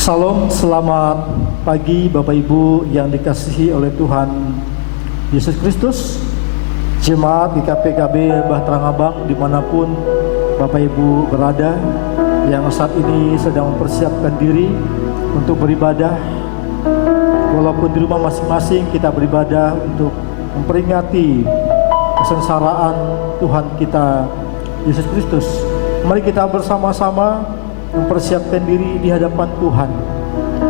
Salam, selamat pagi Bapak Ibu yang dikasihi oleh Tuhan Yesus Kristus. Jemaat GKP/KB Bahtera Abang dimanapun Bapak Ibu berada, yang saat ini sedang mempersiapkan diri untuk beribadah. Walaupun di rumah masing-masing kita beribadah untuk memperingati kesengsaraan Tuhan kita Yesus Kristus. Mari kita bersama-sama mempersiapkan diri di hadapan Tuhan.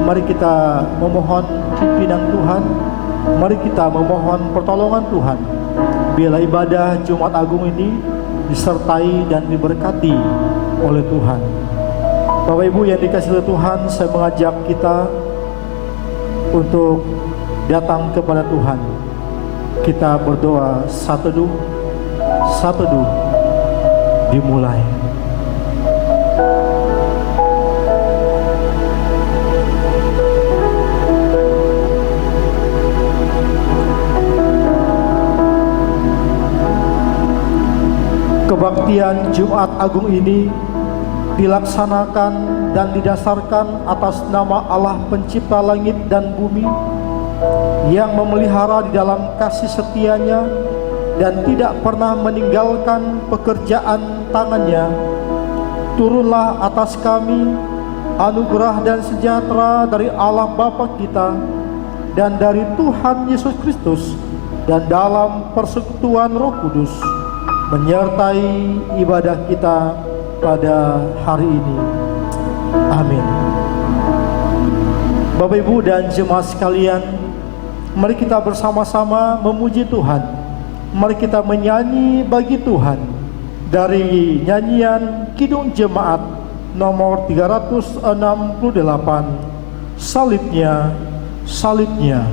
Mari kita memohon pimpinan Tuhan. Mari kita memohon pertolongan Tuhan. Biarlah ibadah Jumat Agung ini disertai dan diberkati oleh Tuhan. Bapak Ibu yang dikasihi oleh Tuhan, saya mengajak kita untuk datang kepada Tuhan. Kita berdoa, satu teduh dimulai. Kebaktian Jumat Agung ini dilaksanakan dan didasarkan atas nama Allah pencipta langit dan bumi, yang memelihara di dalam kasih setianya dan tidak pernah meninggalkan pekerjaan tangannya. Turunlah atas kami anugerah dan sejahtera dari Allah Bapa kita dan dari Tuhan Yesus Kristus, dan dalam persekutuan Roh Kudus menyertai ibadah kita pada hari ini. Amin. Bapak Ibu dan jemaat sekalian, mari kita bersama-sama memuji Tuhan. Mari kita menyanyi bagi Tuhan dari nyanyian Kidung Jemaat nomor 368, Salibnya, Salibnya.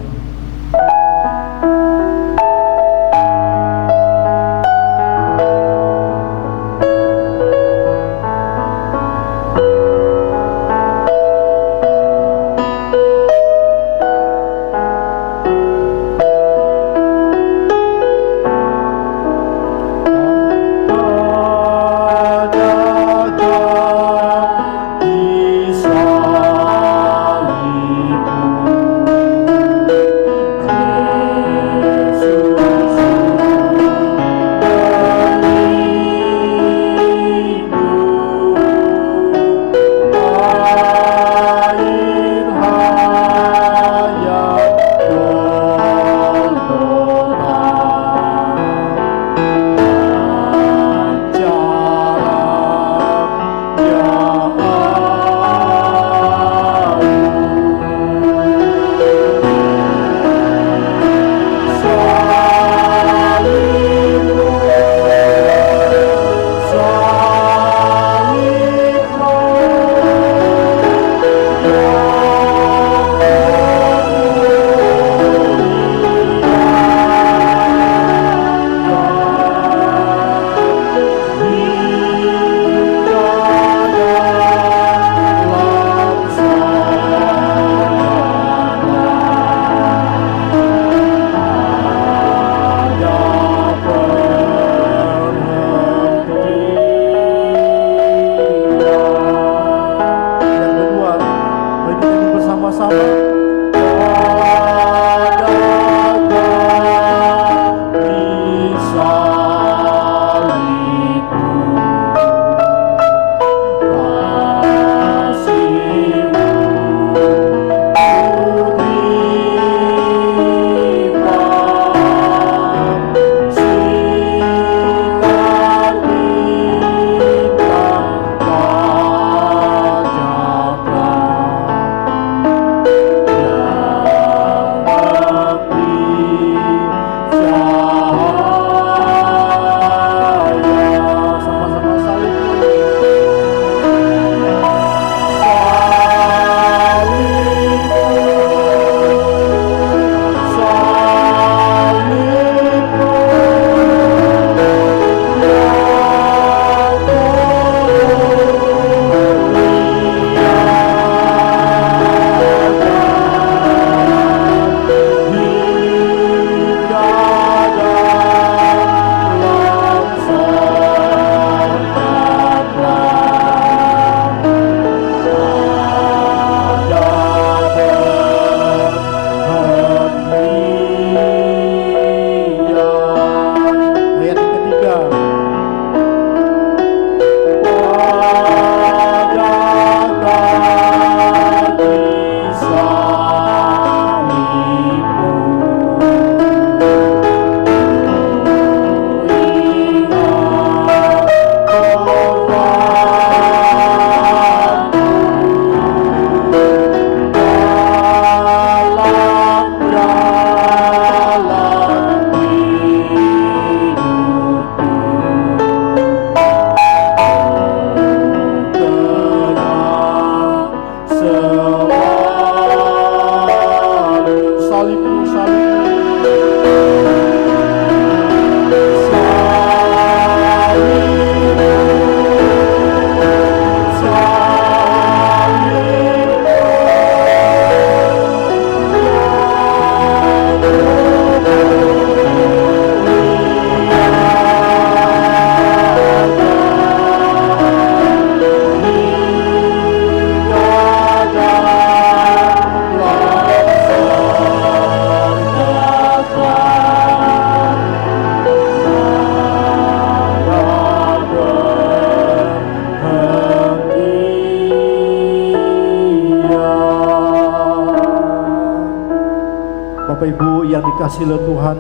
dikasihi oleh Tuhan,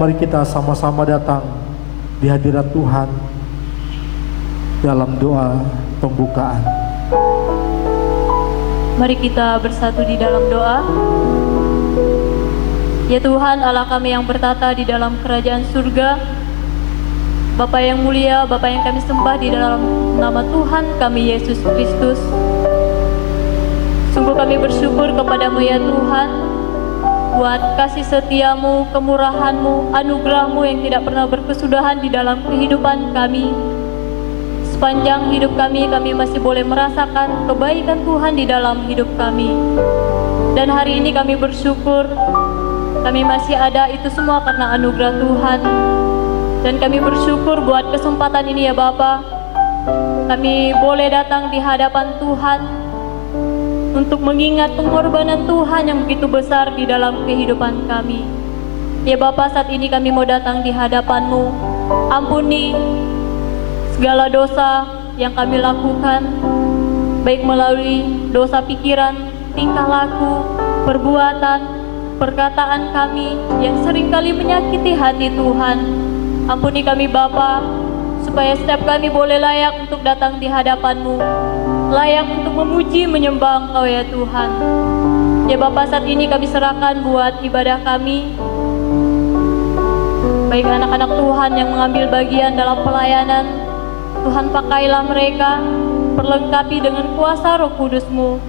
mari kita sama-sama datang di hadirat Tuhan dalam doa pembukaan. Mari kita bersatu di dalam doa. Ya Tuhan, Allah kami yang bertata di dalam kerajaan surga, Bapa yang mulia, Bapa yang kami sembah di dalam nama Tuhan kami Yesus Kristus. Sungguh kami bersyukur kepadamu ya Tuhan, buat kasih setiamu, kemurahanmu, anugerahmu yang tidak pernah berkesudahan di dalam kehidupan kami. Sepanjang hidup kami masih boleh merasakan kebaikan Tuhan di dalam hidup kami. Dan hari ini kami bersyukur, kami masih ada itu semua karena anugerah Tuhan. Dan kami bersyukur buat kesempatan ini ya Bapa, kami boleh datang di hadapan Tuhan untuk mengingat pengorbanan Tuhan yang begitu besar di dalam kehidupan kami. Ya Bapa, saat ini kami mau datang di hadapan-Mu. Ampuni segala dosa yang kami lakukan, baik melalui dosa pikiran, tingkah laku, perbuatan, perkataan kami yang seringkali menyakiti hati Tuhan. Ampuni kami Bapa, supaya setiap kami boleh layak untuk datang di hadapan-Mu, layak untuk memuji menyembah Engkau ya Tuhan. Ya Bapa, saat ini kami serahkan buat ibadah kami, baik anak-anak Tuhan yang mengambil bagian dalam pelayanan. Tuhan, pakailah mereka, perlengkapi dengan kuasa Roh Kudus-Mu,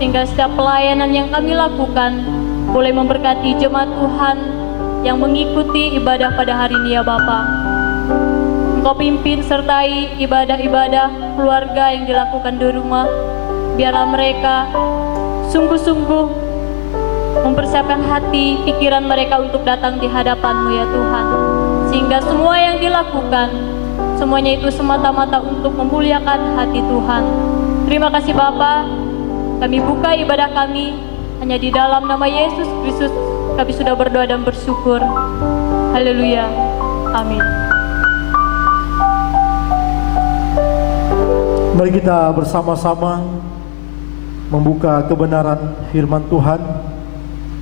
sehingga setiap pelayanan yang kami lakukan boleh memberkati jemaat Tuhan yang mengikuti ibadah pada hari ini ya Bapa. Engkau pimpin sertai ibadah-ibadah keluarga yang dilakukan di rumah. Biarlah mereka sungguh-sungguh mempersiapkan hati, pikiran mereka untuk datang di hadapan-Mu ya Tuhan. Sehingga semua yang dilakukan, semuanya itu semata-mata untuk memuliakan hati Tuhan. Terima kasih Bapa, kami buka ibadah kami hanya di dalam nama Yesus Kristus. Kami sudah berdoa dan bersyukur. Haleluya. Amin. Mari kita bersama-sama membuka kebenaran firman Tuhan.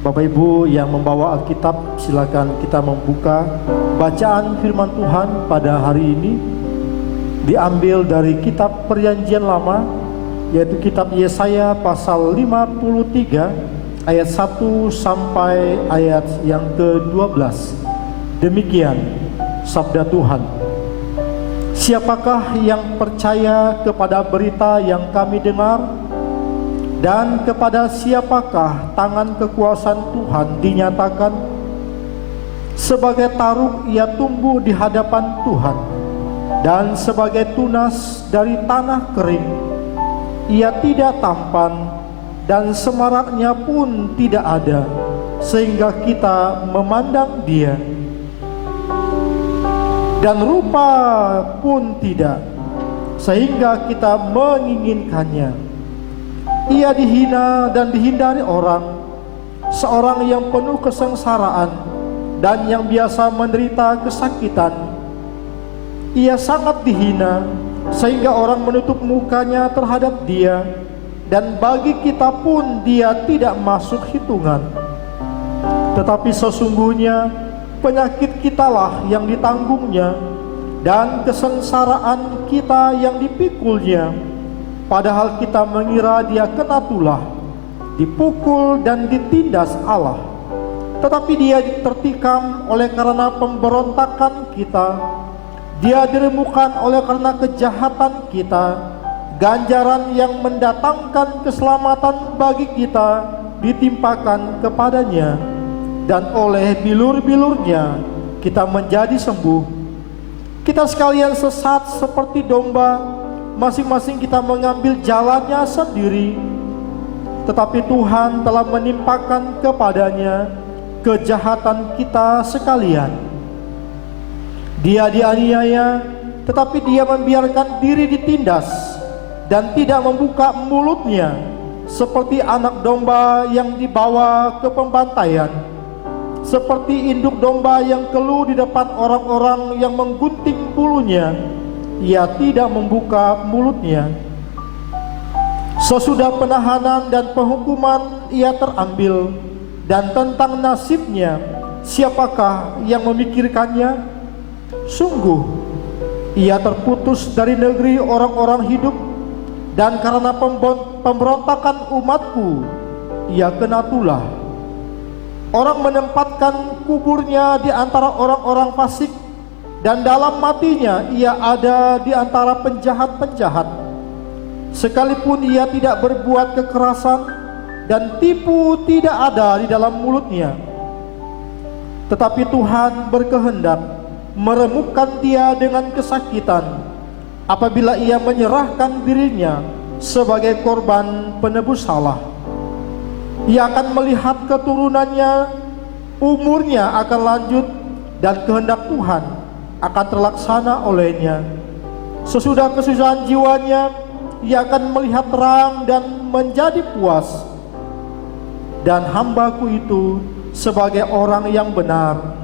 Bapak Ibu yang membawa Alkitab, silakan kita membuka bacaan firman Tuhan pada hari ini. Diambil dari kitab Perjanjian Lama, yaitu kitab Yesaya pasal 53 ayat 1 sampai ayat yang ke-12. Demikian sabda Tuhan. Siapakah yang percaya kepada berita yang kami dengar? Dan kepada siapakah tangan kekuasaan Tuhan dinyatakan? Sebagai taruk ia tumbuh di hadapan Tuhan, dan sebagai tunas dari tanah kering. Ia tidak tampan, dan semaraknya pun tidak ada, sehingga kita memandang dia. Dan rupa pun tidak, sehingga kita menginginkannya. Ia dihina dan dihindari orang, seorang yang penuh kesengsaraan dan yang biasa menderita kesakitan. Ia sangat dihina sehingga orang menutup mukanya terhadap dia, dan bagi kita pun dia tidak masuk hitungan. Tetapi sesungguhnya penyakit kitalah yang ditanggungnya, dan kesengsaraan kita yang dipikulnya. Padahal kita mengira dia kena tulah, dipukul dan ditindas Allah. Tetapi dia tertikam oleh karena pemberontakan kita, dia diremukkan oleh karena kejahatan kita. Ganjaran yang mendatangkan keselamatan bagi kita ditimpakan kepadanya, dan oleh bilur-bilurnya kita menjadi sembuh. Kita sekalian sesat seperti domba, masing-masing kita mengambil jalannya sendiri, tetapi Tuhan telah menimpakan kepadanya kejahatan kita sekalian. Dia dianiaya, tetapi dia membiarkan diri ditindas dan tidak membuka mulutnya, seperti anak domba yang dibawa ke pembantaian, seperti induk domba yang keluh di depan orang-orang yang menggunting bulunya. Ia tidak membuka mulutnya. Sesudah penahanan dan penghukuman ia terambil, dan tentang nasibnya, siapakah yang memikirkannya? Sungguh, ia terputus dari negeri orang-orang hidup, dan karena pemberontakan umatku, ia kena tulah. Orang menempatkan kuburnya di antara orang-orang fasik, dan dalam matinya ia ada di antara penjahat-penjahat. Sekalipun ia tidak berbuat kekerasan, dan tipu tidak ada di dalam mulutnya. Tetapi Tuhan berkehendak meremukkan dia dengan kesakitan apabila ia menyerahkan dirinya sebagai korban penebus salah. Ia akan melihat keturunannya, umurnya akan lanjut, dan kehendak Tuhan akan terlaksana olehnya. Sesudah kesusahan jiwanya, ia akan melihat terang dan menjadi puas. Dan hambaku itu sebagai orang yang benar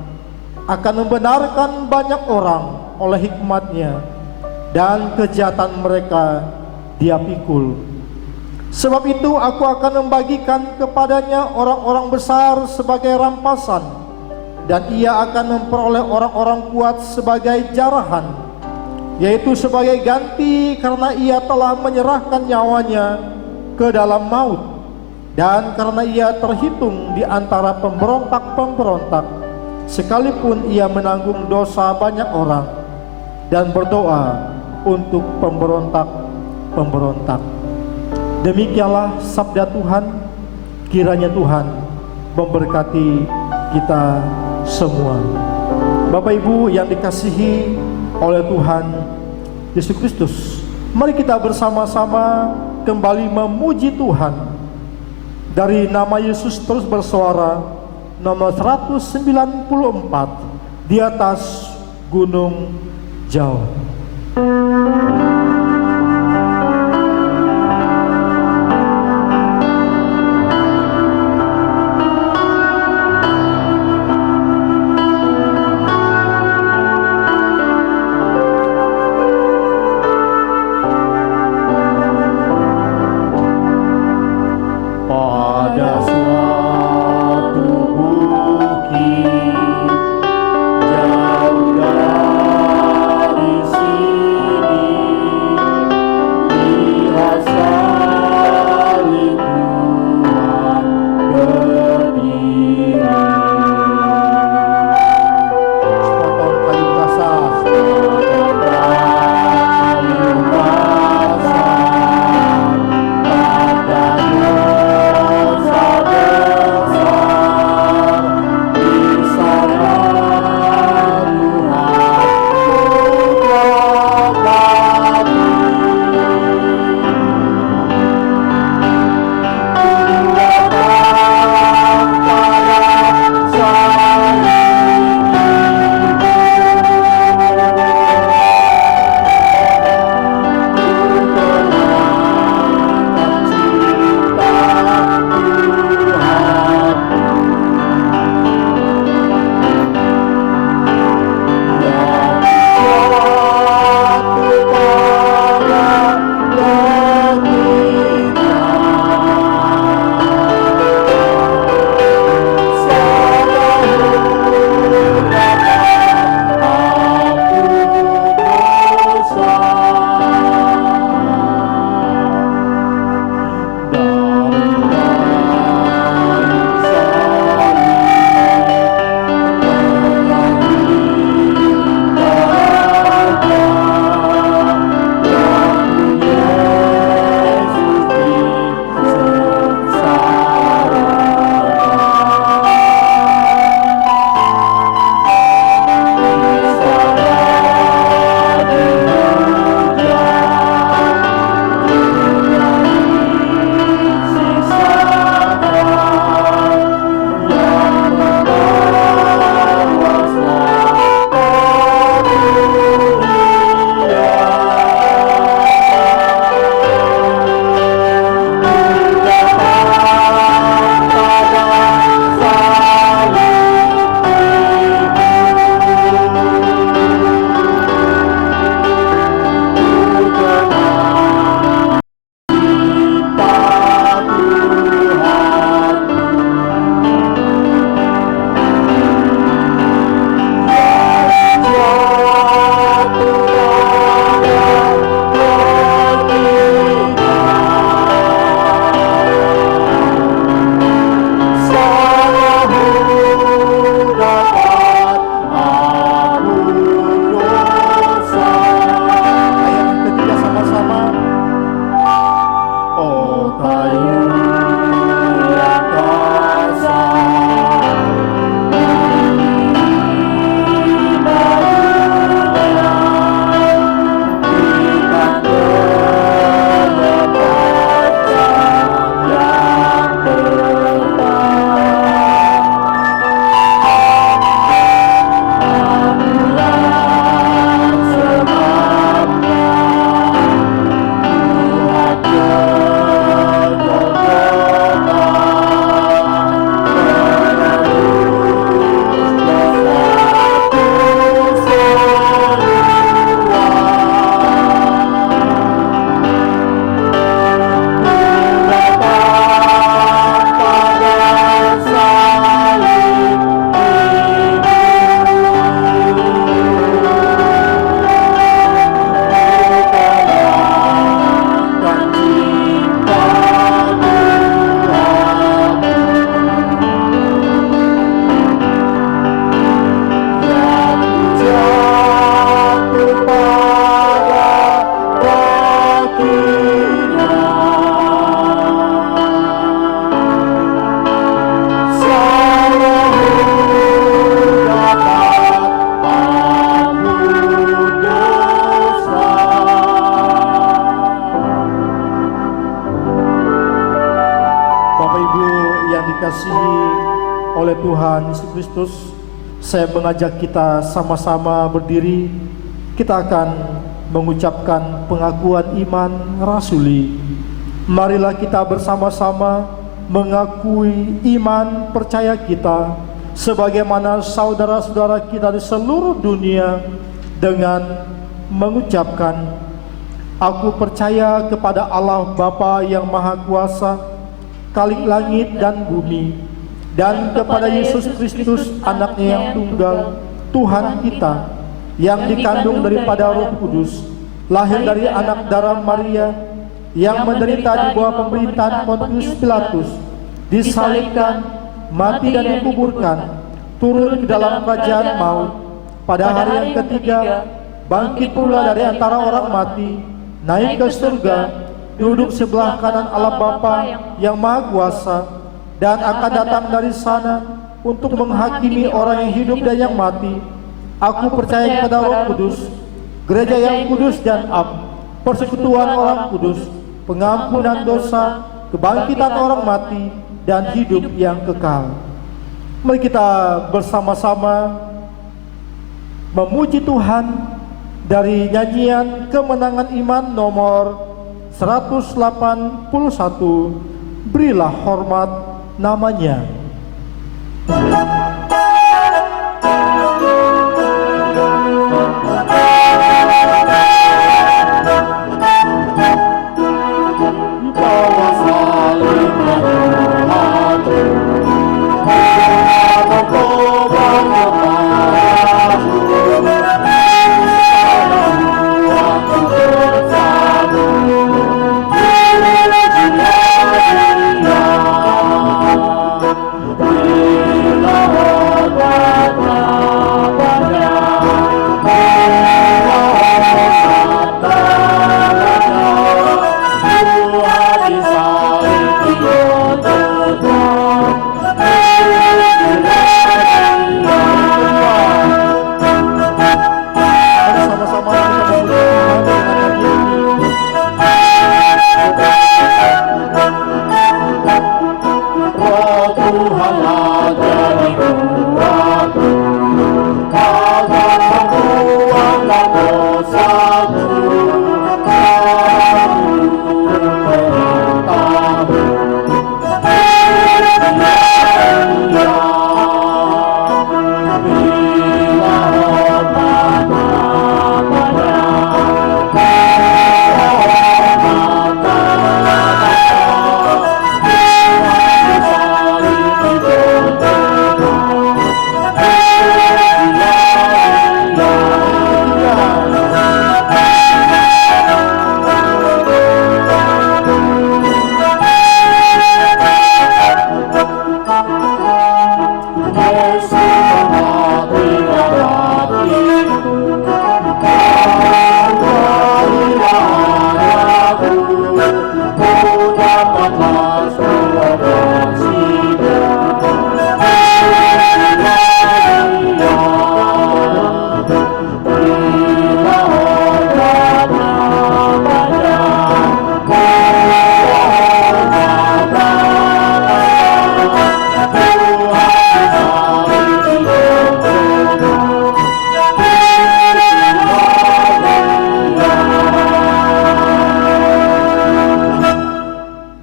akan membenarkan banyak orang oleh hikmatnya, dan kejahatan mereka dia pikul. Sebab itu aku akan membagikan kepadanya orang-orang besar sebagai rampasan, dan ia akan memperoleh orang-orang kuat sebagai jarahan, yaitu sebagai ganti karena ia telah menyerahkan nyawanya ke dalam maut, dan karena ia terhitung di antara pemberontak-pemberontak, sekalipun ia menanggung dosa banyak orang dan berdoa untuk pemberontak-pemberontak. Demikianlah sabda Tuhan. Kiranya Tuhan memberkati kita semua. Bapak Ibu yang dikasihi oleh Tuhan Yesus Kristus, mari kita bersama-sama kembali memuji Tuhan. Dari nama Yesus terus bersuara, nomor 194, di atas gunung jauh. Jauh dari sini dikasihi oleh Tuhan Yesus Kristus, saya mengajak kita sama-sama berdiri. Kita akan mengucapkan pengakuan iman rasuli. Marilah kita bersama-sama mengakui iman percaya kita sebagaimana saudara-saudara kita di seluruh dunia dengan mengucapkan, aku percaya kepada Allah Bapa yang Maha Kuasa, Khalik langit dan bumi, dan kepada Yesus Kristus anaknya yang tunggal, Tuhan kita, yang dikandung daripada Roh Kudus, lahir dari anak darah Maria, yang menderita di bawah pemerintahan Pontius Pilatus, disalibkan, mati dan dikuburkan, turun ke dalam kerajaan maut, pada hari yang ketiga bangkit pula dari antara orang mati, naik ke surga, duduk sebelah kanan Allah Bapa yang Maha Kuasa, dan akan datang dari sana untuk menghakimi orang yang hidup dan yang mati. Aku percaya kepada Roh Kudus, gereja yang kudus dan am, persekutuan orang kudus, pengampunan dosa, kebangkitan orang mati, dan hidup yang kekal. Mari kita bersama-sama memuji Tuhan dari nyanyian Kemenangan Iman nomor 181, berilah hormat namanya.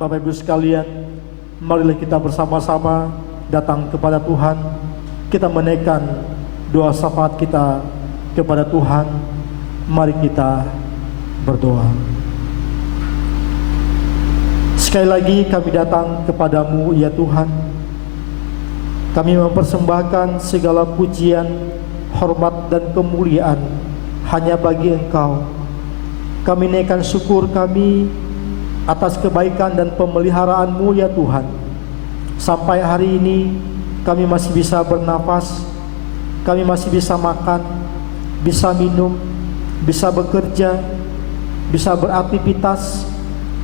Bapak Ibu sekalian, marilah kita bersama-sama datang kepada Tuhan. Kita menaikkan doa syafaat kita kepada Tuhan. Mari kita berdoa. Sekali lagi kami datang kepadamu ya Tuhan. Kami mempersembahkan segala pujian, hormat dan kemuliaan hanya bagi Engkau. Kami naikkan syukur kami atas kebaikan dan pemeliharaan-Mu ya Tuhan. Sampai hari ini kami masih bisa bernapas, kami masih bisa makan, bisa minum, bisa bekerja, bisa beraktivitas,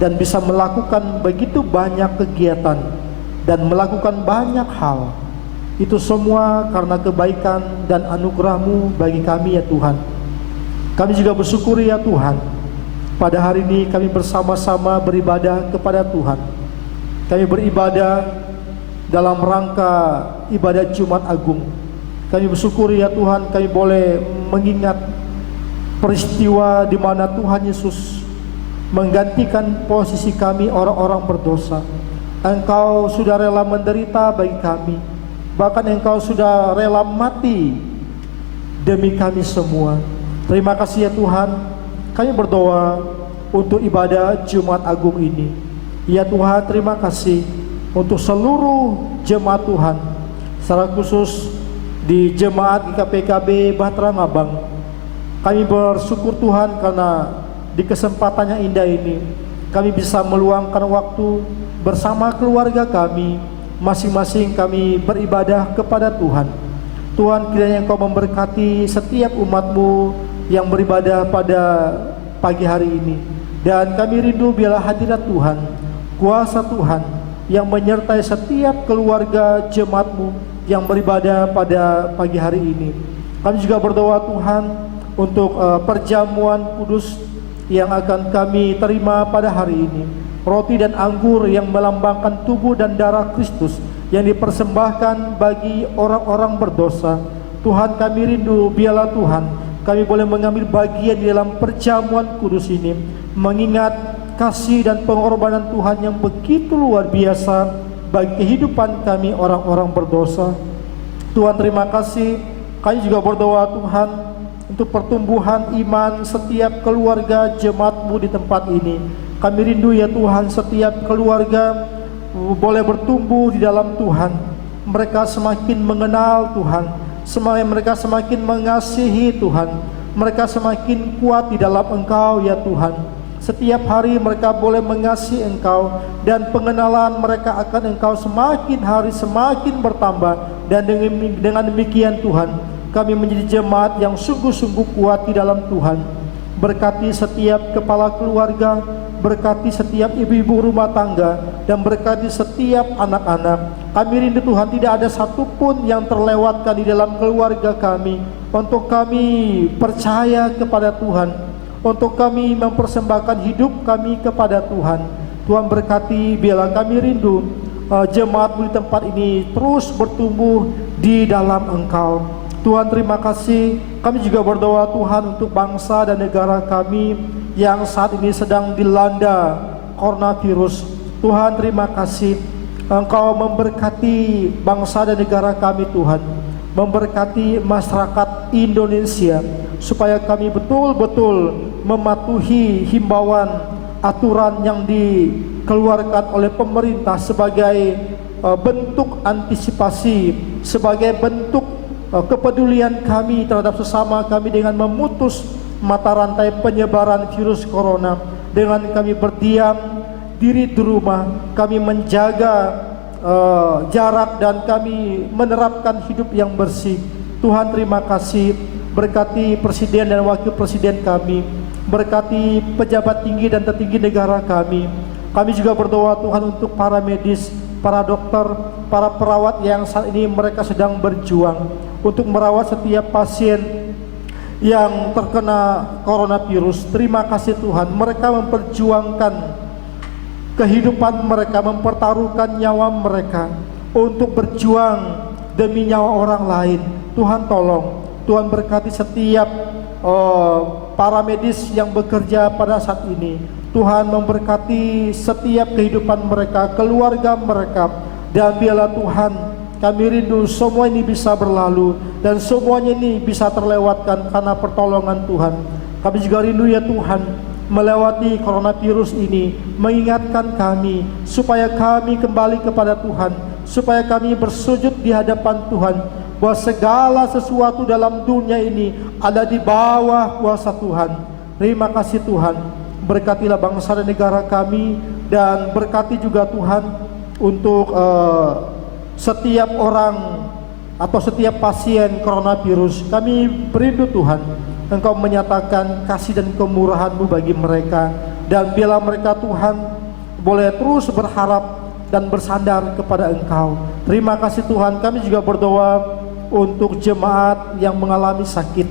dan bisa melakukan begitu banyak kegiatan dan melakukan banyak hal. Itu semua karena kebaikan dan anugerah-Mu bagi kami ya Tuhan. Kami juga bersyukur ya Tuhan. Pada hari ini kami bersama-sama beribadah kepada Tuhan. Kami beribadah dalam rangka ibadah Jumat Agung. Kami bersyukur ya Tuhan, kami boleh mengingat peristiwa di mana Tuhan Yesus menggantikan posisi kami orang-orang berdosa. Engkau sudah rela menderita bagi kami, bahkan Engkau sudah rela mati demi kami semua. Terima kasih ya Tuhan. Kami berdoa untuk ibadah Jumat Agung ini. Ya Tuhan, terima kasih untuk seluruh jemaat Tuhan, secara khusus di jemaat GKPKB Bahtera Ngabang. Kami bersyukur Tuhan karena di kesempatan yang indah ini kami bisa meluangkan waktu bersama keluarga kami, masing-masing kami beribadah kepada Tuhan. Tuhan, kiranya Engkau memberkati setiap umat-Mu yang beribadah pada pagi hari ini. Dan kami rindu biarlah hadirat Tuhan, kuasa Tuhan yang menyertai setiap keluarga jemaat-Mu yang beribadah pada pagi hari ini. Kami juga berdoa Tuhan untuk perjamuan kudus yang akan kami terima pada hari ini. Roti dan anggur yang melambangkan tubuh dan darah Kristus yang dipersembahkan bagi orang-orang berdosa. Tuhan, kami rindu biarlah Tuhan kami boleh mengambil bagian di dalam perjamuan kudus ini, mengingat kasih dan pengorbanan Tuhan yang begitu luar biasa bagi kehidupan kami orang-orang berdosa. Tuhan, terima kasih. Kami juga berdoa Tuhan untuk pertumbuhan iman setiap keluarga jemaat-Mu di tempat ini. Kami rindu ya Tuhan, setiap keluarga boleh bertumbuh di dalam Tuhan. Mereka semakin mengenal Tuhan, mereka semakin mengasihi Tuhan, mereka semakin kuat di dalam Engkau ya Tuhan. Setiap hari mereka boleh mengasihi Engkau, dan pengenalan mereka akan Engkau semakin hari semakin bertambah. Dan dengan demikian Tuhan, kami menjadi jemaat yang sungguh-sungguh kuat di dalam Tuhan. Berkati setiap kepala keluarga, berkati setiap ibu-ibu rumah tangga, dan berkati setiap anak-anak. Kami rindu Tuhan, tidak ada satupun yang terlewatkan di dalam keluarga kami. Untuk kami percaya kepada Tuhan, untuk kami mempersembahkan hidup kami kepada Tuhan. Tuhan berkati, biarlah kami rindu jemaat di tempat ini terus bertumbuh di dalam Engkau. Tuhan, terima kasih. Kami juga berdoa Tuhan untuk bangsa dan negara kami yang saat ini sedang dilanda coronavirus. Tuhan, terima kasih. Engkau memberkati bangsa dan negara kami Tuhan, memberkati masyarakat Indonesia, supaya kami betul-betul mematuhi himbauan aturan yang dikeluarkan oleh pemerintah sebagai bentuk antisipasi, sebagai bentuk kepedulian kami terhadap sesama kami dengan memutus mata rantai penyebaran virus corona. Dengan kami berdiam diri di rumah, kami menjaga jarak, dan kami menerapkan hidup yang bersih. Tuhan, terima kasih. Berkati Presiden dan Wakil Presiden kami, berkati pejabat tinggi dan tertinggi negara kami. Kami juga berdoa Tuhan untuk para medis, para dokter, para perawat yang saat ini mereka sedang berjuang untuk merawat setiap pasien yang terkena coronavirus. Terima kasih Tuhan, mereka memperjuangkan kehidupan mereka, mempertaruhkan nyawa mereka untuk berjuang demi nyawa orang lain. Tuhan tolong, Tuhan berkati setiap para medis yang bekerja pada saat ini. Tuhan memberkati setiap kehidupan mereka, keluarga mereka. Dan biarlah Tuhan, kami rindu semua ini bisa berlalu, dan semuanya ini bisa terlewatkan karena pertolongan Tuhan. Kami juga rindu ya Tuhan, melewati coronavirus ini, mengingatkan kami supaya kami kembali kepada Tuhan, supaya kami bersujud di hadapan Tuhan, bahwa segala sesuatu dalam dunia ini ada di bawah kuasa Tuhan. Terima kasih Tuhan, berkatilah bangsa dan negara kami, dan berkati juga Tuhan untuk setiap orang atau setiap pasien coronavirus. Kami berindu Tuhan, Engkau menyatakan kasih dan kemurahan-Mu bagi mereka, dan biarlah mereka Tuhan boleh terus berharap dan bersandar kepada Engkau. Terima kasih Tuhan. Kami juga berdoa untuk jemaat yang mengalami sakit,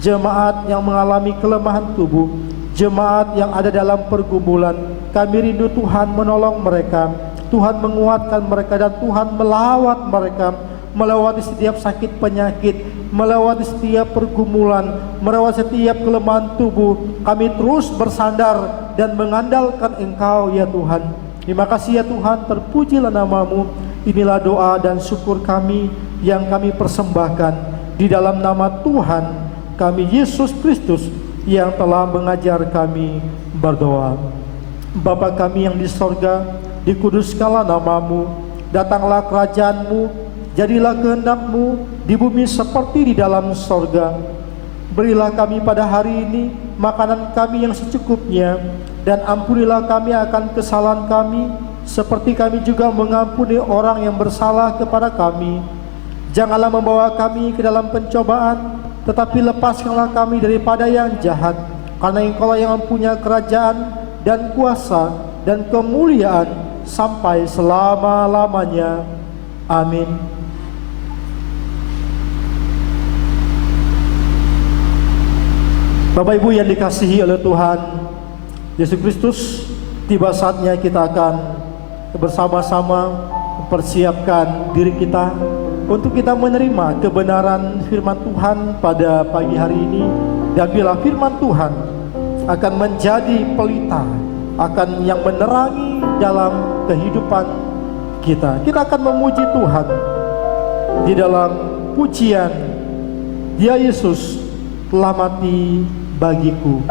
jemaat yang mengalami kelemahan tubuh, jemaat yang ada dalam pergumulan. Kami rindu Tuhan menolong mereka. Tuhan menguatkan mereka, dan Tuhan melawat mereka, melewati setiap sakit penyakit, melewati setiap pergumulan, melewati setiap kelemahan tubuh. Kami terus bersandar dan mengandalkan Engkau ya Tuhan. Terima kasih ya Tuhan, terpujilah nama-Mu. Inilah doa dan syukur kami yang kami persembahkan di dalam nama Tuhan kami Yesus Kristus yang telah mengajar kami berdoa. Bapa kami yang di sorga, dikuduskanlah nama-Mu, datanglah kerajaan-Mu, jadilah kehendak-Mu di bumi seperti di dalam sorga. Berilah kami pada hari ini makanan kami yang secukupnya, dan ampunilah kami akan kesalahan kami, seperti kami juga mengampuni orang yang bersalah kepada kami. Janganlah membawa kami ke dalam pencobaan, tetapi lepaskanlah kami daripada yang jahat. Karena Engkau yang mempunyai kerajaan dan kuasa dan kemuliaan sampai selama-lamanya. Amin. Bapak Ibu yang dikasihi oleh Tuhan Yesus Kristus, tiba saatnya kita akan bersama-sama mempersiapkan diri kita untuk kita menerima kebenaran firman Tuhan pada pagi hari ini. Dan bila firman Tuhan akan menjadi pelita, akan yang menerangi dalam kehidupan kita, kita akan memuji Tuhan di dalam pujian, Dia Yesus telah mati bagiku.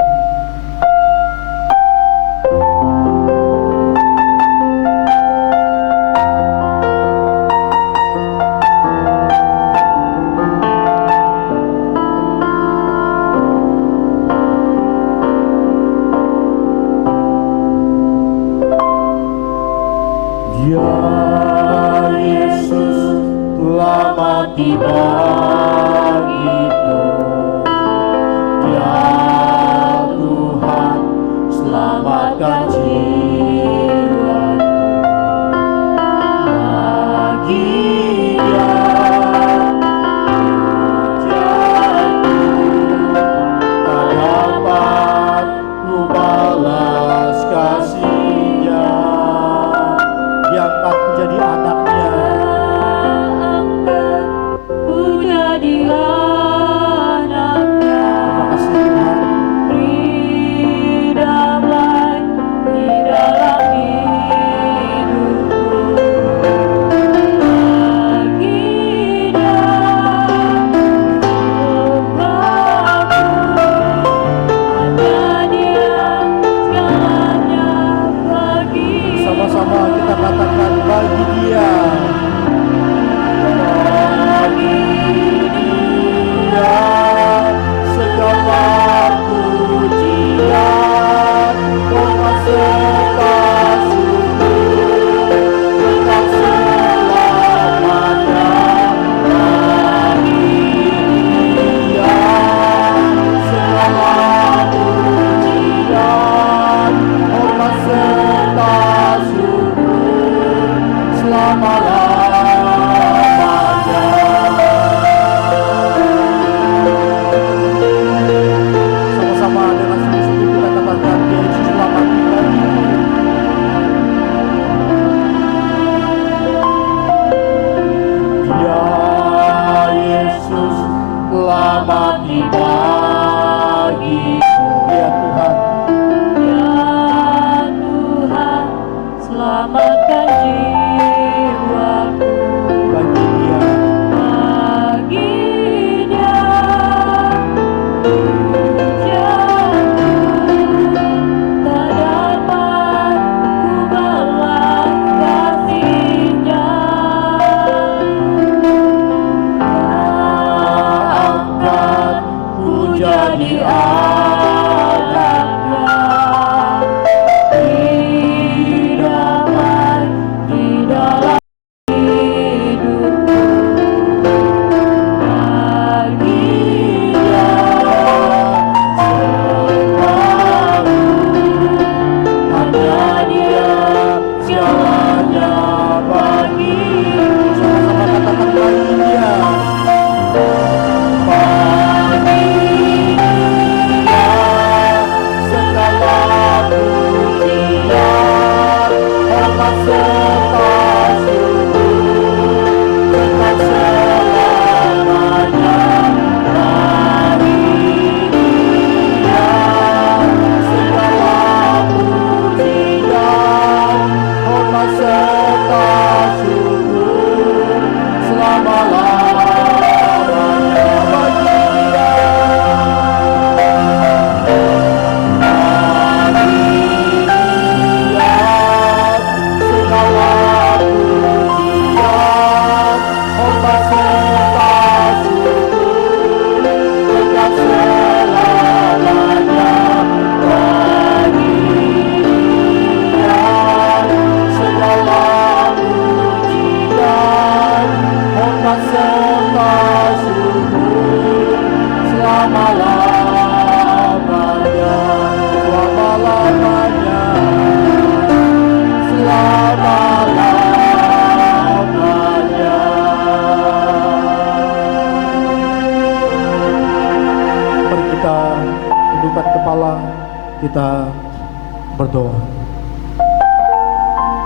berdoa.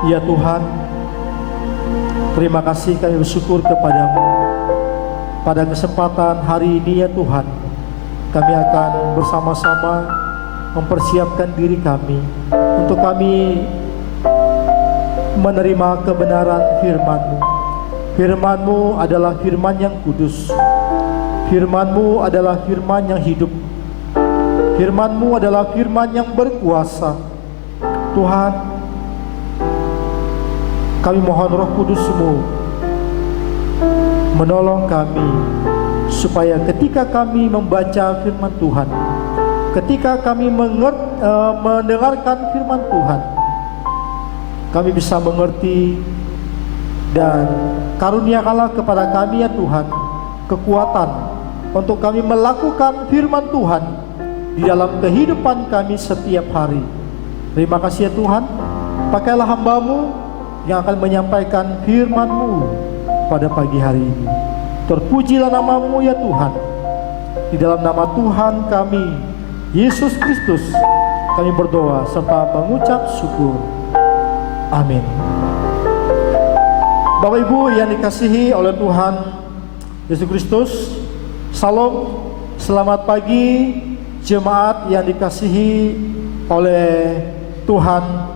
Ya Tuhan, terima kasih kami bersyukur kepadamu. Pada kesempatan hari ini ya Tuhan, kami akan bersama-sama mempersiapkan diri kami untuk kami menerima kebenaran firman-Mu. Firman-Mu adalah firman yang kudus. Firman-Mu adalah firman yang hidup. Firman-Mu adalah firman yang berkuasa. Tuhan, kami mohon Roh Kudus-Mu menolong kami supaya ketika kami membaca firman Tuhan, ketika kami mendengarkan firman Tuhan, kami bisa mengerti, dan karuniakanlah kepada kami ya Tuhan kekuatan untuk kami melakukan firman Tuhan di dalam kehidupan kami setiap hari. Terima kasih ya Tuhan, pakailah hamba-Mu yang akan menyampaikan firman-Mu pada pagi hari ini. Terpujilah nama-Mu ya Tuhan. Di dalam nama Tuhan kami Yesus Kristus kami berdoa serta mengucap syukur. Amin. Bapak Ibu yang dikasihi oleh Tuhan Yesus Kristus, Salam, selamat pagi jemaat yang dikasihi oleh Tuhan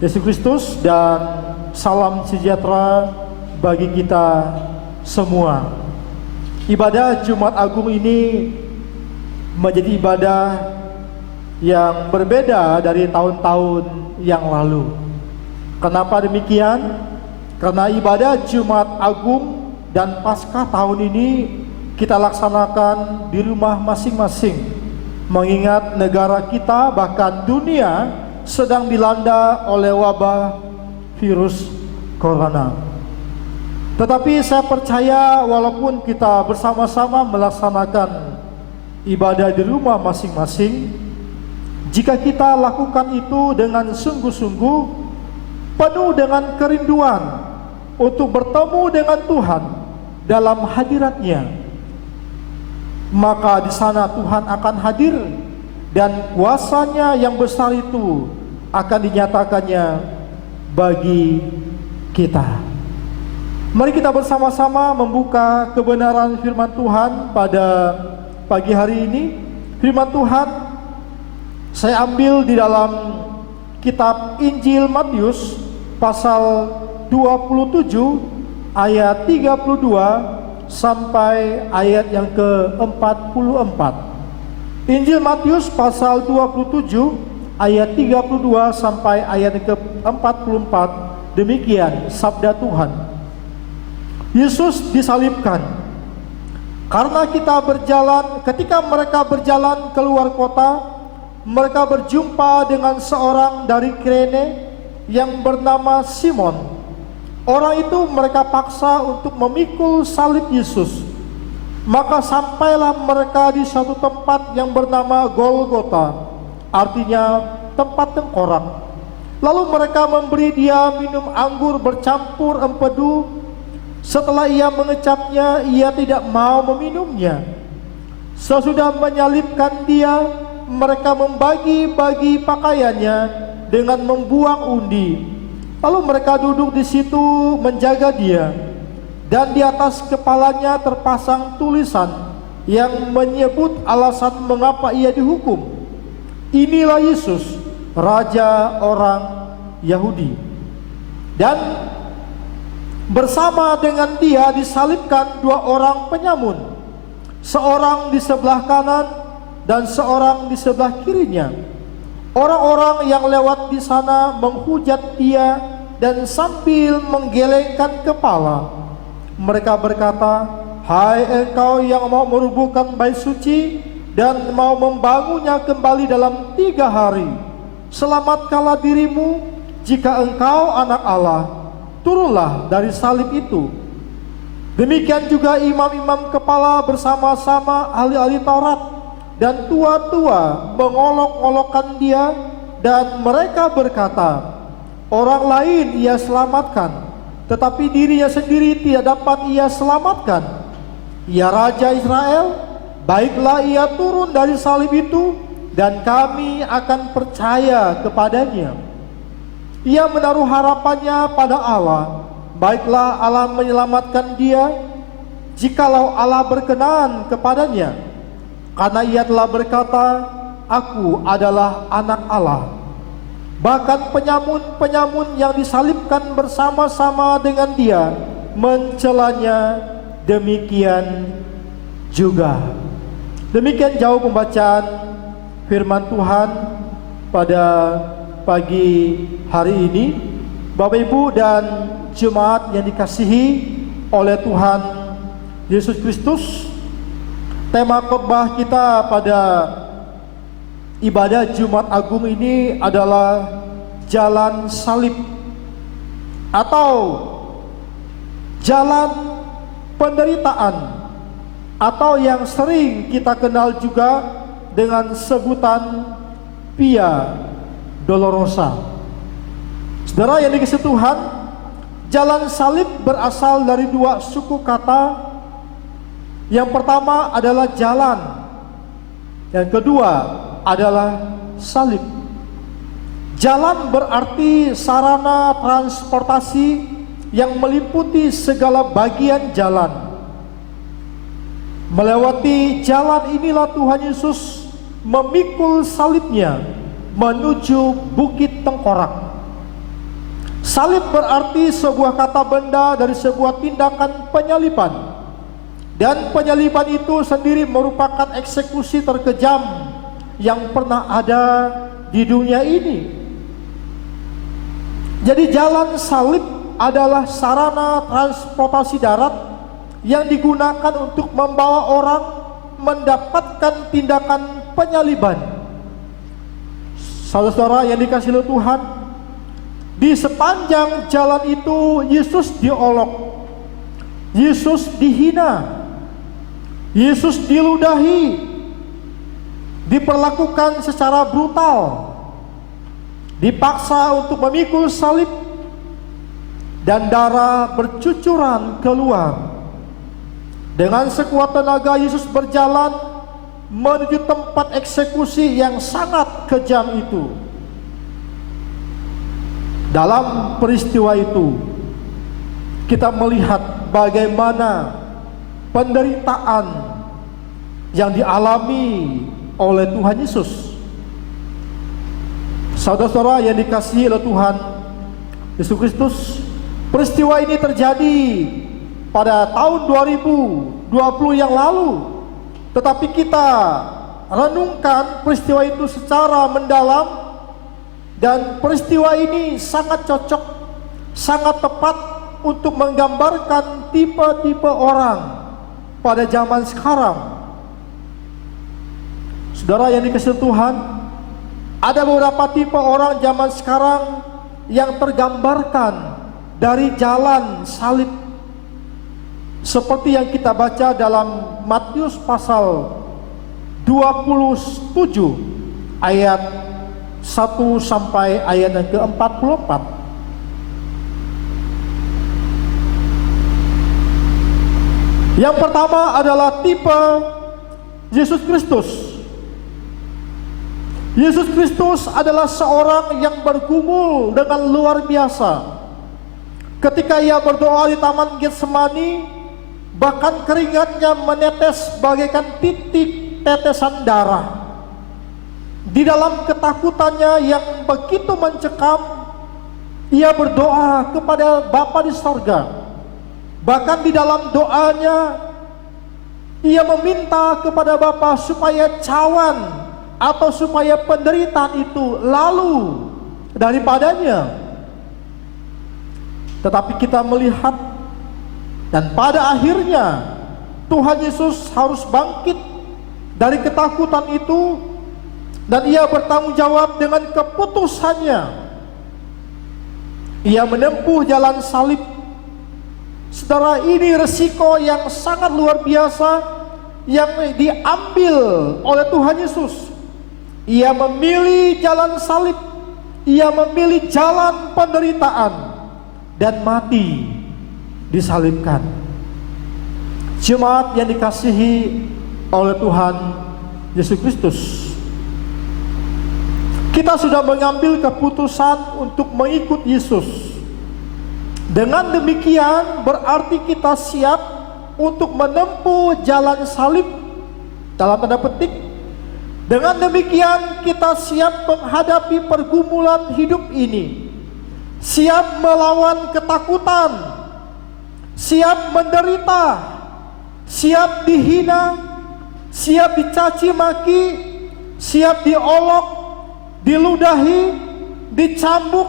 Yesus Kristus, dan salam sejahtera bagi kita semua. Ibadah Jumat Agung ini menjadi ibadah yang berbeda dari tahun-tahun yang lalu. Kenapa demikian? Karena ibadah Jumat Agung dan Paskah tahun ini kita laksanakan di rumah masing-masing, mengingat negara kita bahkan dunia sedang dilanda oleh wabah virus corona. Tetapi saya percaya walaupun kita bersama-sama melaksanakan ibadah di rumah masing-masing, jika kita lakukan itu dengan sungguh-sungguh, penuh dengan kerinduan untuk bertemu dengan Tuhan dalam hadirat-Nya, maka di sana Tuhan akan hadir dan kuasa-Nya yang besar itu akan dinyatakannya bagi kita. Mari kita bersama-sama membuka kebenaran firman Tuhan pada pagi hari ini. Firman Tuhan saya ambil di dalam kitab Injil Matius pasal 27 ayat 32 sampai ayat yang ke-44. Injil Matius pasal 27 ayat 32 sampai ayat yang ke-44. Demikian sabda Tuhan. Yesus disalibkan. Karena ketika mereka berjalan keluar kota, mereka berjumpa dengan seorang dari Kirene yang bernama Simon. Orang itu mereka paksa untuk memikul salib Yesus. Maka sampailah mereka di suatu tempat yang bernama Golgota, artinya tempat tengkorak. Lalu mereka memberi dia minum anggur bercampur empedu. Setelah ia mengecapnya, ia tidak mau meminumnya. Sesudah menyalibkan dia, mereka membagi-bagi pakaiannya dengan membuang undi. Lalu mereka duduk di situ menjaga dia, dan di atas kepalanya terpasang tulisan yang menyebut alasan mengapa ia dihukum. Inilah Yesus, Raja orang Yahudi. Dan bersama dengan dia disalibkan dua orang penyamun, seorang di sebelah kanan dan seorang di sebelah kirinya. Orang-orang yang lewat di sana menghujat dia dan sambil menggelengkan kepala, mereka berkata, "Hai engkau yang mau merubuhkan bait suci dan mau membangunnya kembali dalam 3 hari, selamatkanlah dirimu. Jika engkau anak Allah, turunlah dari salib itu." Demikian juga imam-imam kepala bersama-sama ahli-ahli Taurat dan tua-tua mengolok-olokkan dia, dan mereka berkata, "Orang lain ia selamatkan, tetapi dirinya sendiri tidak dapat ia selamatkan. Ia Raja Israel, baiklah ia turun dari salib itu, dan kami akan percaya kepadanya. Ia menaruh harapannya pada Allah. Baiklah Allah menyelamatkan dia, jikalau Allah berkenan kepadanya. Karena ia telah berkata, Aku adalah anak Allah. Bahkan penyamun-penyamun yang disalibkan bersama-sama dengan dia mencelanya demikian juga. Demikian jauh pembacaan firman Tuhan pada pagi hari ini. Bapak Ibu dan jemaat yang dikasihi oleh Tuhan Yesus Kristus, tema khotbah kita pada ibadah Jumat Agung ini adalah jalan salib atau jalan penderitaan, atau yang sering kita kenal juga dengan sebutan Via Dolorosa. Saudara yang dikasihi Tuhan, jalan salib berasal dari dua suku kata. Yang pertama adalah jalan, yang kedua adalah salib. Jalan berarti sarana transportasi yang meliputi segala bagian jalan. Melewati jalan inilah Tuhan Yesus memikul salibnya menuju Bukit Tengkorak. Salib berarti sebuah kata benda dari sebuah tindakan penyaliban. Dan penyaliban itu sendiri merupakan eksekusi terkejam yang pernah ada di dunia ini. Jadi jalan salib adalah sarana transportasi darat yang digunakan untuk membawa orang mendapatkan tindakan penyaliban. Saudara-saudara yang dikasihi Tuhan, di sepanjang jalan itu Yesus diolok, Yesus dihina, Yesus diludahi, diperlakukan secara brutal, dipaksa untuk memikul salib, dan darah bercucuran keluar. Dengan sekuat tenaga Yesus berjalan menuju tempat eksekusi yang sangat kejam itu. Dalam peristiwa itu kita melihat bagaimana penderitaan yang dialami oleh Tuhan Yesus. Saudara-saudara yang dikasihi oleh Tuhan Yesus Kristus, peristiwa ini terjadi pada tahun 2020 yang lalu. Tetapi kita renungkan peristiwa itu secara mendalam, dan peristiwa ini sangat cocok, sangat tepat untuk menggambarkan tipe-tipe orang pada zaman sekarang. Saudara yang dikasihi Tuhan, ada beberapa tipe orang zaman sekarang yang tergambarkan dari jalan salib, seperti yang kita baca dalam Matius pasal 27 ayat 1 sampai ayat yang ke-44. Yang pertama adalah tipe Yesus Kristus. Yesus Kristus adalah seorang yang bergumul dengan luar biasa. Ketika ia berdoa di Taman Getsemani, bahkan keringatnya menetes bagaikan titik tetesan darah. Di dalam ketakutannya yang begitu mencekam, ia berdoa kepada Bapa di sorga. Bahkan di dalam doanya, ia meminta kepada Bapa supaya cawan atau supaya penderitaan itu lalu daripadanya. Tetapi kita melihat, dan pada akhirnya Tuhan Yesus harus bangkit dari ketakutan itu, dan ia bertanggung jawab dengan keputusannya. Ia menempuh jalan salib. Saudara, ini resiko yang sangat luar biasa yang diambil oleh Tuhan Yesus. Ia memilih jalan salib, ia memilih jalan penderitaan, dan mati disalibkan. Jemaat yang dikasihi oleh Tuhan Yesus Kristus, Kita sudah mengambil keputusan untuk mengikut Yesus. Dengan demikian berarti kita siap untuk menempuh jalan salib dalam tanda petik. Dengan demikian kita siap menghadapi pergumulan hidup ini, siap melawan ketakutan, siap menderita, siap dihina, siap dicaci maki, siap diolok, diludahi, dicambuk,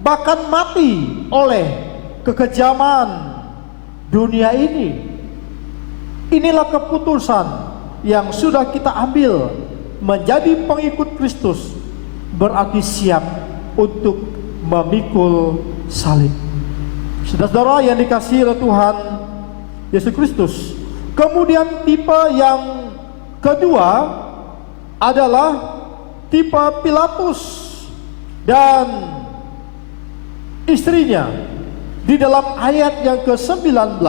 bahkan mati oleh kekejaman dunia ini. Inilah keputusan yang sudah kita ambil. Menjadi pengikut Kristus berarti siap untuk memikul salib. Saudara-saudara yang dikasihi oleh Tuhan Yesus Kristus, kemudian tipe yang kedua adalah tipe Pilatus dan istrinya di dalam ayat yang ke-19.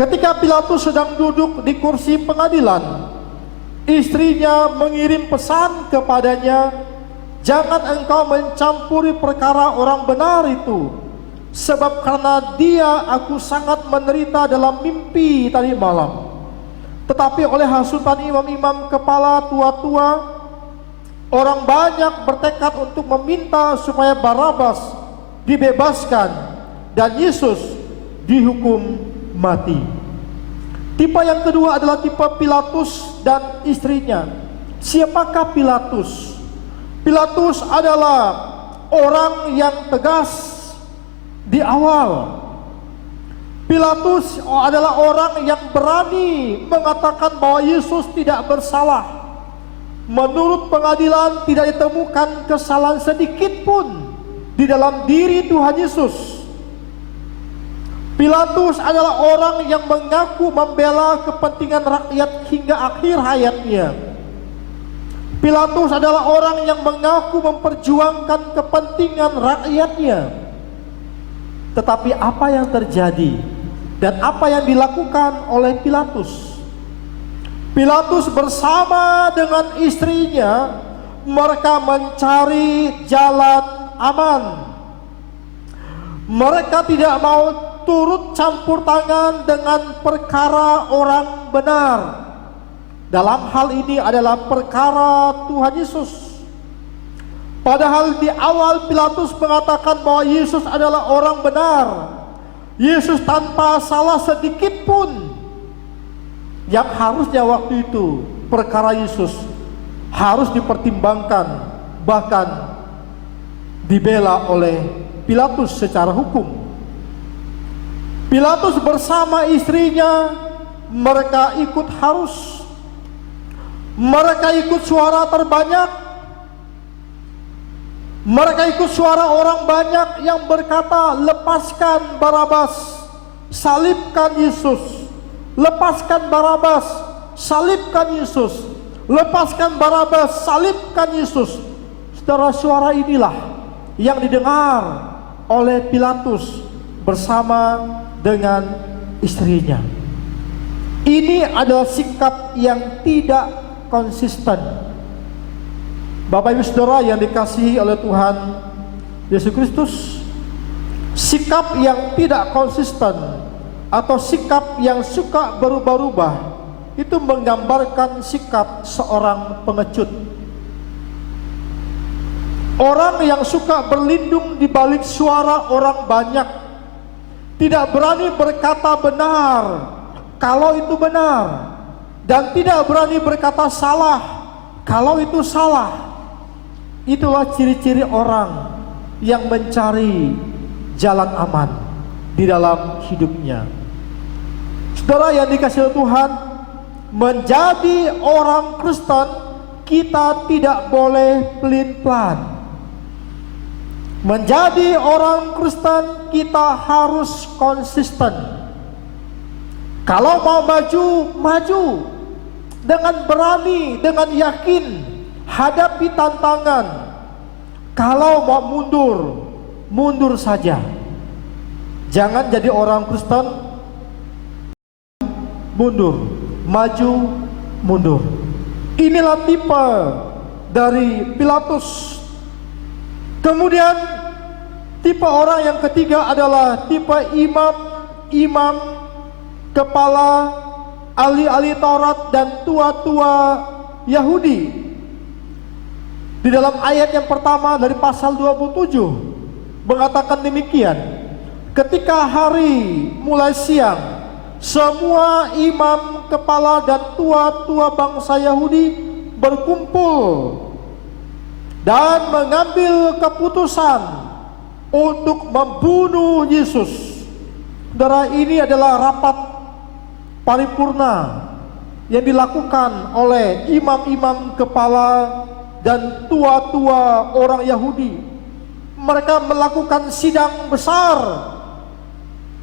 Ketika Pilatus sedang duduk di kursi pengadilan, istrinya mengirim pesan kepadanya, "Jangan engkau mencampuri perkara orang benar itu, sebab karena dia aku sangat menderita dalam mimpi tadi malam." Tetapi oleh hasutan imam-imam kepala tua-tua, orang banyak bertekad untuk meminta supaya Barabas dibebaskan dan Yesus dihukum mati. Tipe yang kedua adalah tipe Pilatus dan istrinya. Siapakah Pilatus? Pilatus adalah orang yang tegas di awal. Pilatus adalah orang yang berani mengatakan bahwa Yesus tidak bersalah. Menurut pengadilan tidak ditemukan kesalahan sedikit pun di dalam diri Tuhan Yesus. Pilatus adalah orang yang mengaku membela kepentingan rakyat hingga akhir hayatnya. Pilatus adalah orang yang mengaku memperjuangkan kepentingan rakyatnya. Tetapi apa yang terjadi dan apa yang dilakukan oleh Pilatus? Pilatus bersama dengan istrinya, mereka mencari jalan aman. Mereka tidak mau turut campur tangan dengan perkara orang benar. Dalam hal ini adalah perkara Tuhan Yesus. Padahal di awal Pilatus mengatakan bahwa Yesus adalah orang benar, Yesus tanpa salah sedikit pun. Yang harusnya waktu itu perkara Yesus harus dipertimbangkan, bahkan dibela oleh Pilatus secara hukum. Pilatus bersama istrinya, mereka ikut harus. Mereka ikut suara terbanyak. Mereka ikut suara orang banyak yang berkata, "Lepaskan Barabas, salibkan Yesus. Lepaskan Barabas, salibkan Yesus. Lepaskan Barabas, salibkan Yesus." Saudara, suara inilah yang didengar oleh Pilatus bersama dengan istrinya. Ini adalah sikap yang tidak konsisten. Bapak Ibu Saudara yang dikasihi oleh Tuhan Yesus Kristus, sikap yang tidak konsisten atau sikap yang suka berubah-ubah itu menggambarkan sikap seorang pengecut. Orang yang suka berlindung di balik suara orang banyak, tidak berani berkata benar kalau itu benar, dan tidak berani berkata salah kalau itu salah. Itulah ciri-ciri orang yang mencari jalan aman di dalam hidupnya. Saudara yang dikasihi Tuhan, menjadi orang Kristen kita tidak boleh pelin-pelan. Menjadi orang Kristen kita harus konsisten. Kalau mau maju, maju dengan berani, dengan yakin, hadapi tantangan. Kalau mau mundur, mundur saja. Jangan jadi orang Kristen mundur, maju, mundur. Inilah tipe dari Pilatus. Kemudian tipe orang yang ketiga adalah tipe imam, kepala, ahli-ahli Taurat dan tua-tua Yahudi. Di dalam ayat yang pertama dari pasal 27 mengatakan demikian. Ketika hari mulai siang, semua imam, kepala dan tua-tua bangsa Yahudi berkumpul dan mengambil keputusan untuk membunuh Yesus. Saudara, ini adalah rapat paripurna yang dilakukan oleh imam-imam, kepala dan tua-tua orang Yahudi. Mereka melakukan sidang besar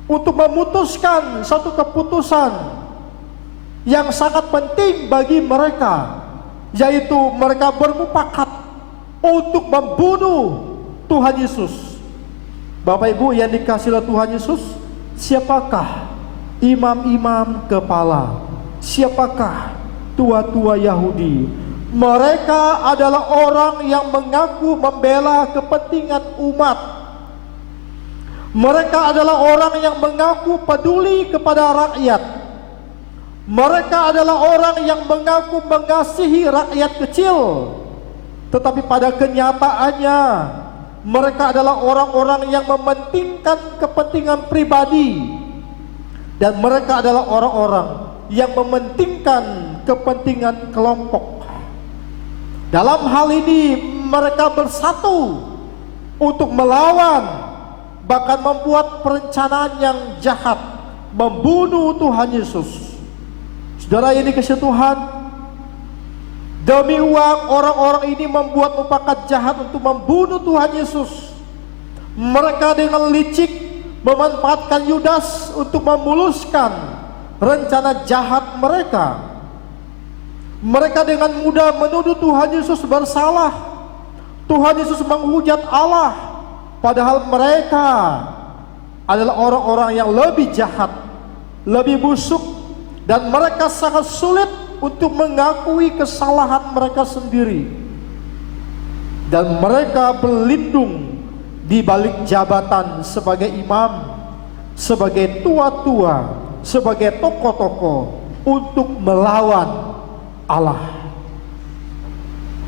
untuk memutuskan satu keputusan yang sangat penting bagi mereka, yaitu mereka bermufakat untuk membunuh Tuhan Yesus. Bapak Ibu yang dikasihi oleh Tuhan Yesus, siapakah imam-imam kepala? Siapakah tua-tua Yahudi? Mereka adalah orang yang mengaku membela kepentingan umat. Mereka adalah orang yang mengaku peduli kepada rakyat. Mereka adalah orang yang mengaku mengasihi rakyat kecil. Tetapi pada kenyataannya mereka adalah orang-orang yang mementingkan kepentingan pribadi. Dan mereka adalah orang-orang yang mementingkan kepentingan kelompok. Dalam hal ini mereka bersatu untuk melawan, bahkan membuat perencanaan yang jahat, membunuh Tuhan Yesus. Saudara yang dikasihi Tuhan, demi uang orang-orang ini membuat mufakat jahat untuk membunuh Tuhan Yesus. Mereka dengan licik memanfaatkan Yudas untuk memuluskan rencana jahat mereka. Mereka dengan mudah menuduh Tuhan Yesus bersalah. Tuhan Yesus menghujat Allah, padahal mereka adalah orang-orang yang lebih jahat, lebih busuk, dan mereka sangat sulit untuk mengakui kesalahan mereka sendiri. Dan mereka berlindung di balik jabatan sebagai imam, sebagai tua-tua, sebagai tokoh-tokoh untuk melawan Allah.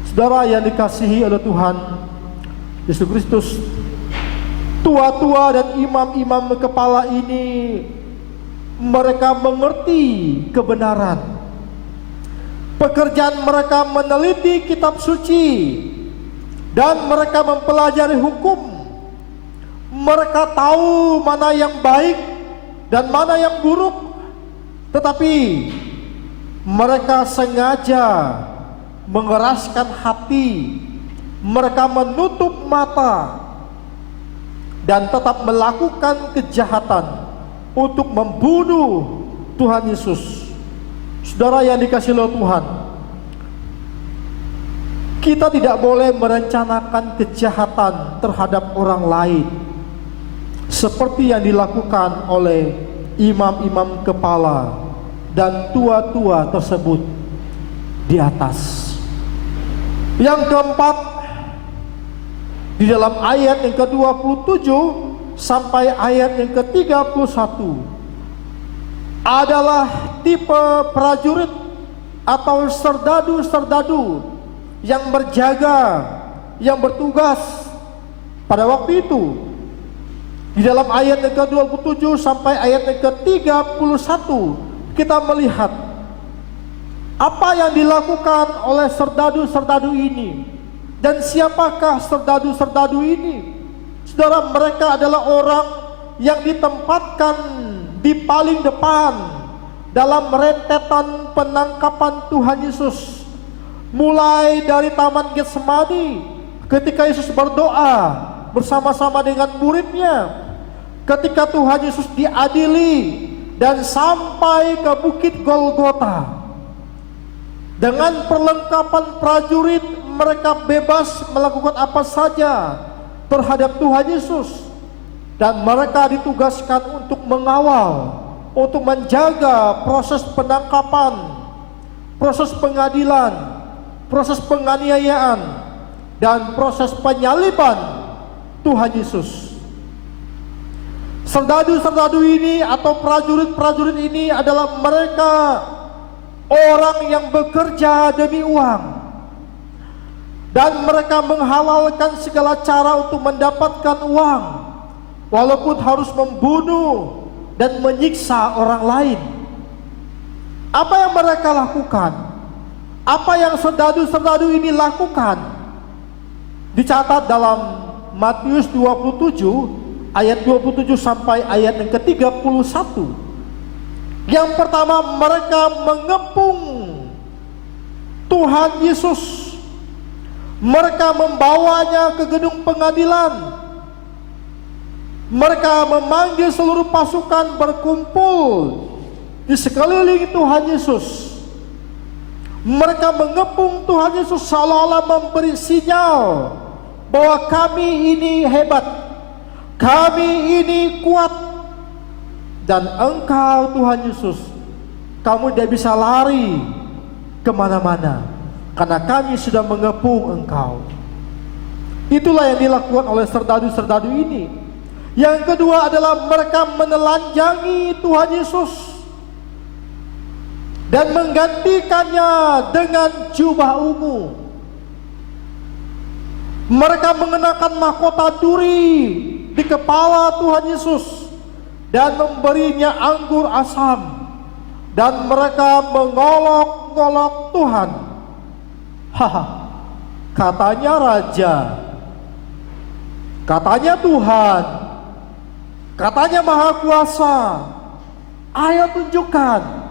Saudara yang dikasihi oleh Tuhan Yesus Kristus, tua-tua dan imam-imam kepala ini mereka mengerti kebenaran. Pekerjaan mereka meneliti kitab suci dan mereka mempelajari hukum. Mereka tahu mana yang baik dan mana yang buruk, tetapi mereka sengaja mengeraskan hati, mereka menutup mata dan tetap melakukan kejahatan untuk membunuh Tuhan Yesus. Saudara yang dikasihi oleh Tuhan, kita tidak boleh merencanakan kejahatan terhadap orang lain seperti yang dilakukan oleh imam-imam kepala dan tua-tua tersebut di atas. Yang keempat, di dalam ayat yang ke-27 sampai ayat yang ke-31 adalah tipe prajurit atau serdadu-serdadu yang berjaga, yang bertugas pada waktu itu. Di dalam ayat yang ke-27 sampai ayat yang ke-31 kita melihat apa yang dilakukan oleh serdadu-serdadu ini. Dan siapakah serdadu-serdadu ini? Saudara, mereka adalah orang yang ditempatkan di paling depan dalam rentetan penangkapan Tuhan Yesus. Mulai dari Taman Getsemani ketika Yesus berdoa bersama-sama dengan muridnya, ketika Tuhan Yesus diadili, dan sampai ke Bukit Golgota. Dengan perlengkapan prajurit, mereka bebas melakukan apa saja terhadap Tuhan Yesus. Dan mereka ditugaskan untuk mengawal, untuk menjaga proses penangkapan, proses pengadilan, proses penganiayaan, dan proses penyaliban Tuhan Yesus. Serdadu-serdadu ini atau prajurit-prajurit ini adalah mereka orang yang bekerja demi uang, dan mereka menghalalkan segala cara untuk mendapatkan uang, walaupun harus membunuh dan menyiksa orang lain. Apa yang mereka lakukan? Apa yang serdadu-serdadu ini lakukan? Dicatat dalam Matius 27 ayat 27 sampai ayat yang ke-31. Yang pertama, mereka mengepung Tuhan Yesus. Mereka membawanya ke gedung pengadilan. Mereka memanggil seluruh pasukan berkumpul di sekeliling Tuhan Yesus. Mereka mengepung Tuhan Yesus seolah-olah memberi sinyal bahwa kami ini hebat, kami ini kuat, dan Engkau Tuhan Yesus, kamu tidak bisa lari kemana-mana, karena kami sudah mengepung Engkau. Itulah yang dilakukan oleh serdadu-serdadu ini. Yang kedua adalah mereka menelanjangi Tuhan Yesus dan menggantikannya dengan jubah ungu. Mereka mengenakan mahkota duri di kepala Tuhan Yesus dan memberinya anggur asam, dan mereka mengolok-ngolok Tuhan. Haha, katanya raja, katanya Tuhan, katanya maha kuasa. Ayo tunjukkan.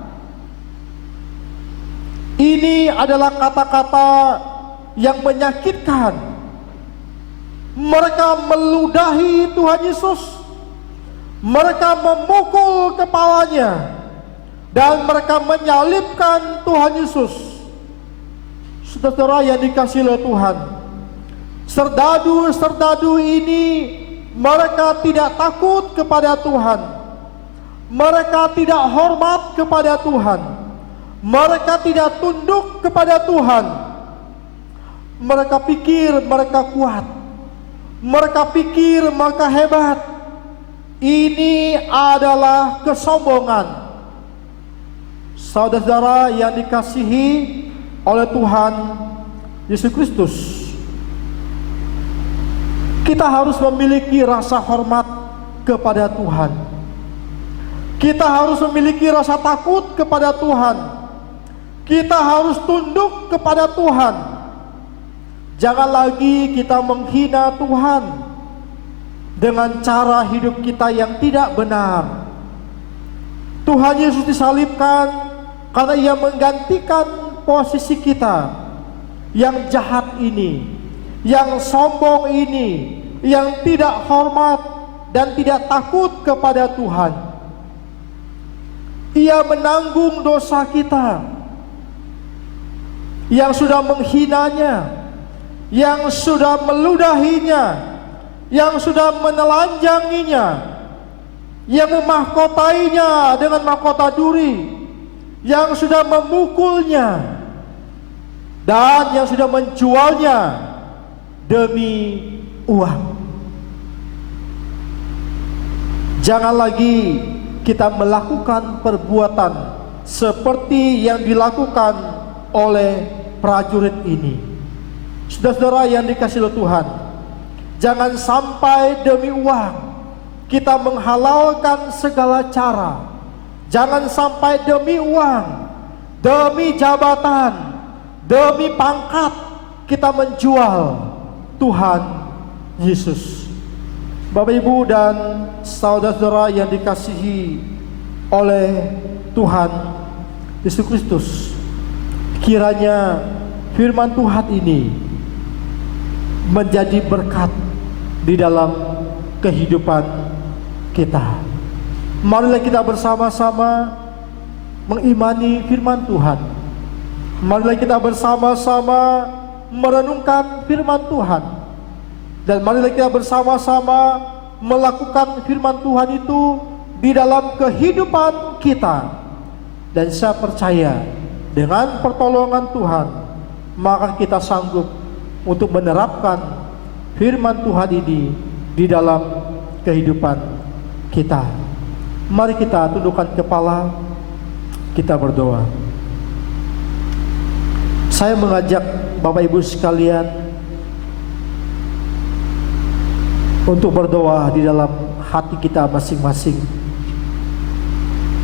Ini adalah kata-kata yang menyakitkan. Mereka meludahi Tuhan Yesus. Mereka memukul kepalanya, dan mereka menyalibkan Tuhan Yesus. Saudara yang dikasihi oleh Tuhan, serdadu-serdadu ini mereka tidak takut kepada Tuhan. Mereka tidak hormat kepada Tuhan. Mereka tidak tunduk kepada Tuhan. Mereka pikir mereka kuat. Mereka pikir mereka hebat. Ini adalah kesombongan. Saudara-saudara yang dikasihi oleh Tuhan Yesus Kristus, kita harus memiliki rasa hormat kepada Tuhan. Kita harus memiliki rasa takut kepada Tuhan. Kita harus tunduk kepada Tuhan. Jangan lagi kita menghina Tuhan dengan cara hidup kita yang tidak benar. Tuhan Yesus disalibkan karena Ia menggantikan posisi kita yang jahat ini, yang sombong ini, yang tidak hormat dan tidak takut kepada Tuhan. Ia menanggung dosa kita yang sudah menghinanya, yang sudah meludahinya, yang sudah menelanjanginya, yang memahkotainya dengan mahkota duri, yang sudah memukulnya, dan yang sudah menjualnya demi uang. Jangan lagi kita melakukan perbuatan seperti yang dilakukan oleh prajurit ini. Saudara-saudara yang dikasihi oleh Tuhan, jangan sampai demi uang kita menghalalkan segala cara. Jangan sampai demi uang, demi jabatan, demi pangkat kita menjual Tuhan Yesus. Bapak Ibu dan saudara-saudara yang dikasihi oleh Tuhan Yesus Kristus, kiranya firman Tuhan ini menjadi berkat di dalam kehidupan kita. Marilah kita bersama-sama mengimani firman Tuhan. Marilah kita bersama-sama merenungkan firman Tuhan. Dan marilah kita bersama-sama melakukan firman Tuhan itu di dalam kehidupan kita. Dan saya percaya dengan pertolongan Tuhan, maka kita sanggup untuk menerapkan firman Tuhan ini di dalam kehidupan kita. Mari kita tundukkan kepala, kita berdoa. Saya mengajak Bapak Ibu sekalian untuk berdoa di dalam hati kita masing-masing.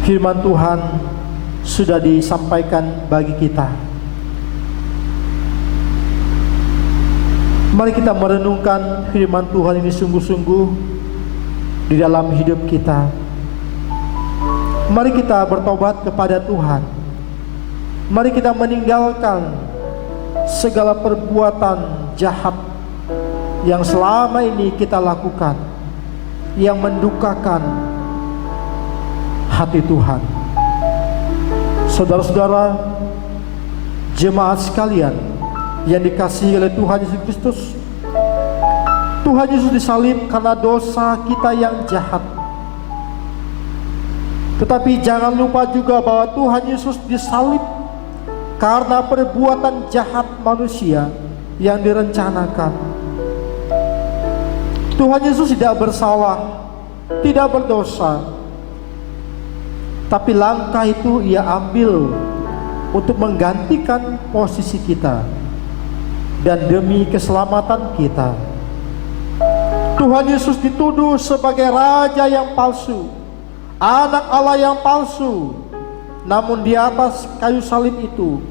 Firman Tuhan sudah disampaikan bagi kita. Mari kita merenungkan firman Tuhan ini sungguh-sungguh di dalam hidup kita. Mari kita bertobat kepada Tuhan. Mari kita meninggalkan segala perbuatan jahat yang selama ini kita lakukan, yang mendukakan hati Tuhan. Saudara-saudara, jemaat sekalian yang dikasihi oleh Tuhan Yesus Kristus, Tuhan Yesus disalib karena dosa kita yang jahat. Tetapi jangan lupa juga bahwa Tuhan Yesus disalib karena perbuatan jahat manusia yang direncanakan. Tuhan Yesus tidak bersalah, tidak berdosa, tapi langkah itu Ia ambil untuk menggantikan posisi kita dan demi keselamatan kita. Tuhan Yesus dituduh sebagai raja yang palsu, anak Allah yang palsu. Namun di atas kayu salib itu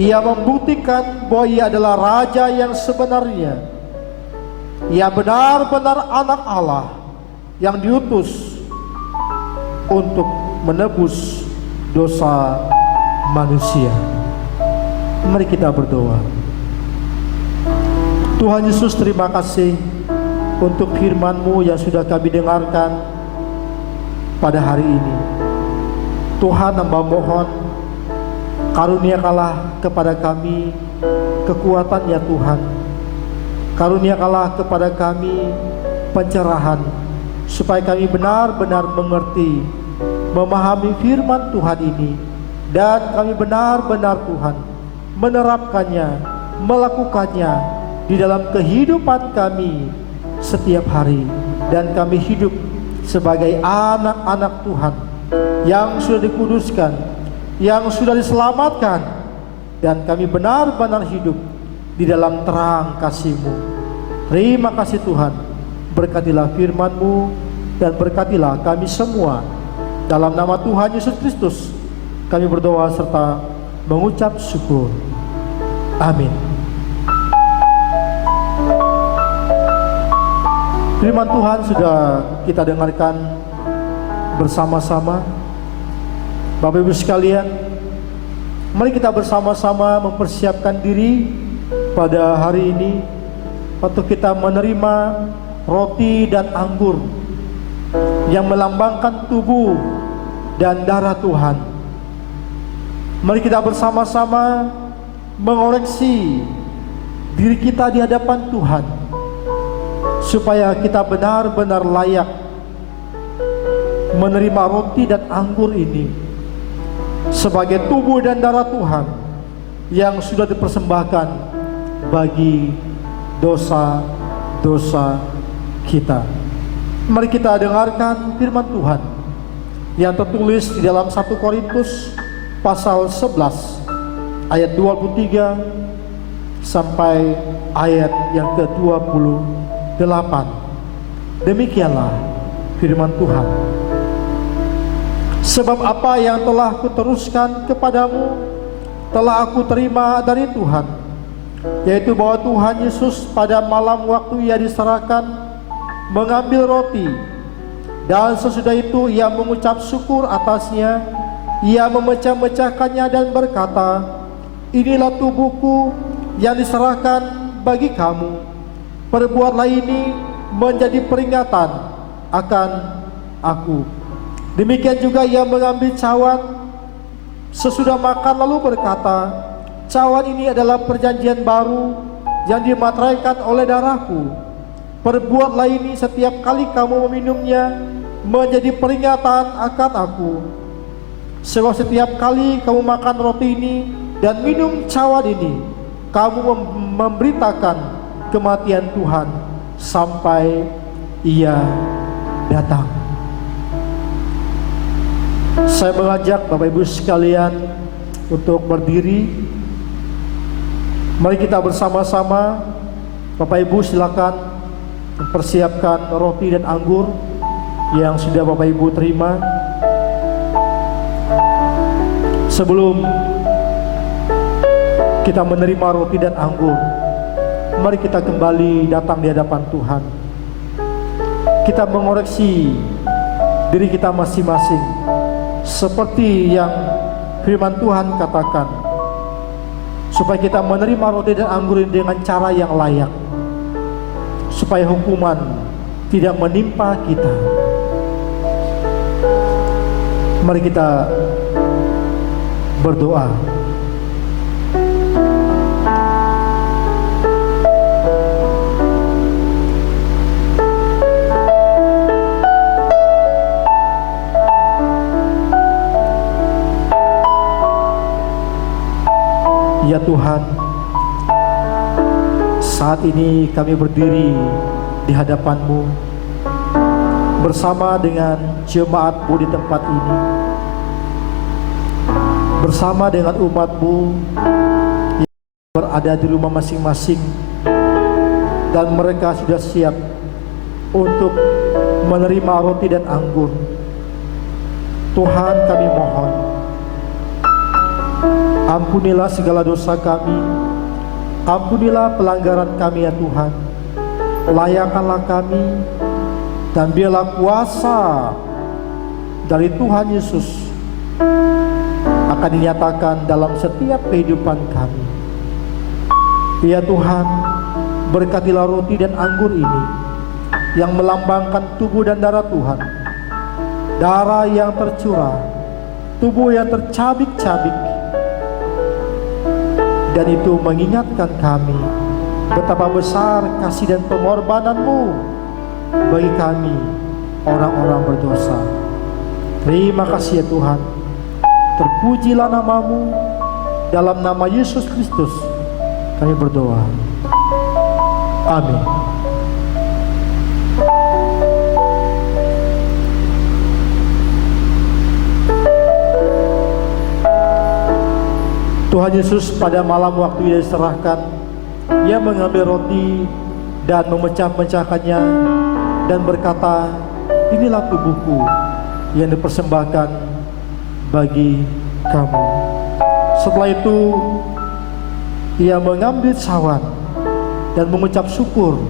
Ia membuktikan bahwa Ia adalah raja yang sebenarnya. Ia benar-benar anak Allah yang diutus untuk menebus dosa manusia. Mari kita berdoa. Tuhan Yesus, terima kasih untuk firman-Mu yang sudah kami dengarkan pada hari ini. Tuhan, hamba mohon, karuniakanlah kepada kami kekuatan ya Tuhan. Karuniakanlah kepada kami pencerahan, supaya kami benar-benar mengerti, memahami firman Tuhan ini, dan kami benar-benar Tuhan menerapkannya, melakukannya di dalam kehidupan kami setiap hari. Dan kami hidup sebagai anak-anak Tuhan yang sudah dikuduskan, yang sudah diselamatkan, dan kami benar-benar hidup di dalam terang kasih-Mu. Terima kasih Tuhan, berkatilah firman-Mu dan berkatilah kami semua. Dalam nama Tuhan Yesus Kristus kami berdoa serta mengucap syukur. Amin. Firman Tuhan sudah kita dengarkan bersama-sama. Bapak Ibu sekalian, mari kita bersama-sama mempersiapkan diri pada hari ini untuk kita menerima roti dan anggur yang melambangkan tubuh dan darah Tuhan. Mari kita bersama-sama mengoreksi diri kita di hadapan Tuhan, supaya kita benar-benar layak menerima roti dan anggur ini sebagai tubuh dan darah Tuhan yang sudah dipersembahkan bagi dosa-dosa kita. Mari kita dengarkan firman Tuhan yang tertulis di dalam 1 Korintus pasal 11 ayat 23 sampai ayat yang ke-28. Demikianlah firman Tuhan. Sebab apa yang telah kuteruskan kepadamu telah aku terima dari Tuhan, yaitu bahwa Tuhan Yesus pada malam waktu Ia diserahkan mengambil roti, dan sesudah itu Ia mengucap syukur atasnya. Ia memecah-mecahkannya dan berkata, inilah tubuhku yang diserahkan bagi kamu. Perbuatlah ini menjadi peringatan akan aku. Demikian juga Ia mengambil cawan sesudah makan lalu berkata, cawan ini adalah perjanjian baru yang dimateraikan oleh darahku. Perbuatlah ini setiap kali kamu meminumnya menjadi peringatan akan aku. Sebab setiap kali kamu makan roti ini dan minum cawan ini, kamu memberitakan kematian Tuhan sampai Ia datang. Saya mengajak Bapak Ibu sekalian untuk berdiri. Mari kita bersama-sama. Bapak Ibu silakan mempersiapkan roti dan anggur yang sudah Bapak Ibu terima. Sebelum kita menerima roti dan anggur, mari kita kembali datang di hadapan Tuhan. Kita mengoreksi diri kita masing-masing, seperti yang firman Tuhan katakan, supaya kita menerima roti dan anggur ini dengan cara yang layak, supaya hukuman tidak menimpa kita. Mari kita berdoa. Ya Tuhan, saat ini kami berdiri di hadapan-Mu bersama dengan jemaat-Mu di tempat ini, bersama dengan umat-Mu yang berada di rumah masing-masing, dan mereka sudah siap untuk menerima roti dan anggur. Tuhan, kami mohon, ampunilah segala dosa kami, ampunilah pelanggaran kami ya Tuhan. Layakkanlah kami, dan biarlah kuasa dari Tuhan Yesus akan dinyatakan dalam setiap kehidupan kami. Ya Tuhan, berkatilah roti dan anggur ini yang melambangkan tubuh dan darah Tuhan, darah yang tercurah, tubuh yang tercabik-cabik, dan itu mengingatkan kami betapa besar kasih dan pengorbanan-Mu bagi kami orang-orang berdosa. Terima kasih ya Tuhan. Terpujilah nama-Mu. Dalam nama Yesus Kristus kami berdoa. Amin. Tuhan Yesus pada malam waktu Ia diserahkan, Ia mengambil roti dan memecah-mecahkannya dan berkata, inilah tubuhku yang dipersembahkan bagi kamu. Setelah itu Ia mengambil cawan dan mengucap syukur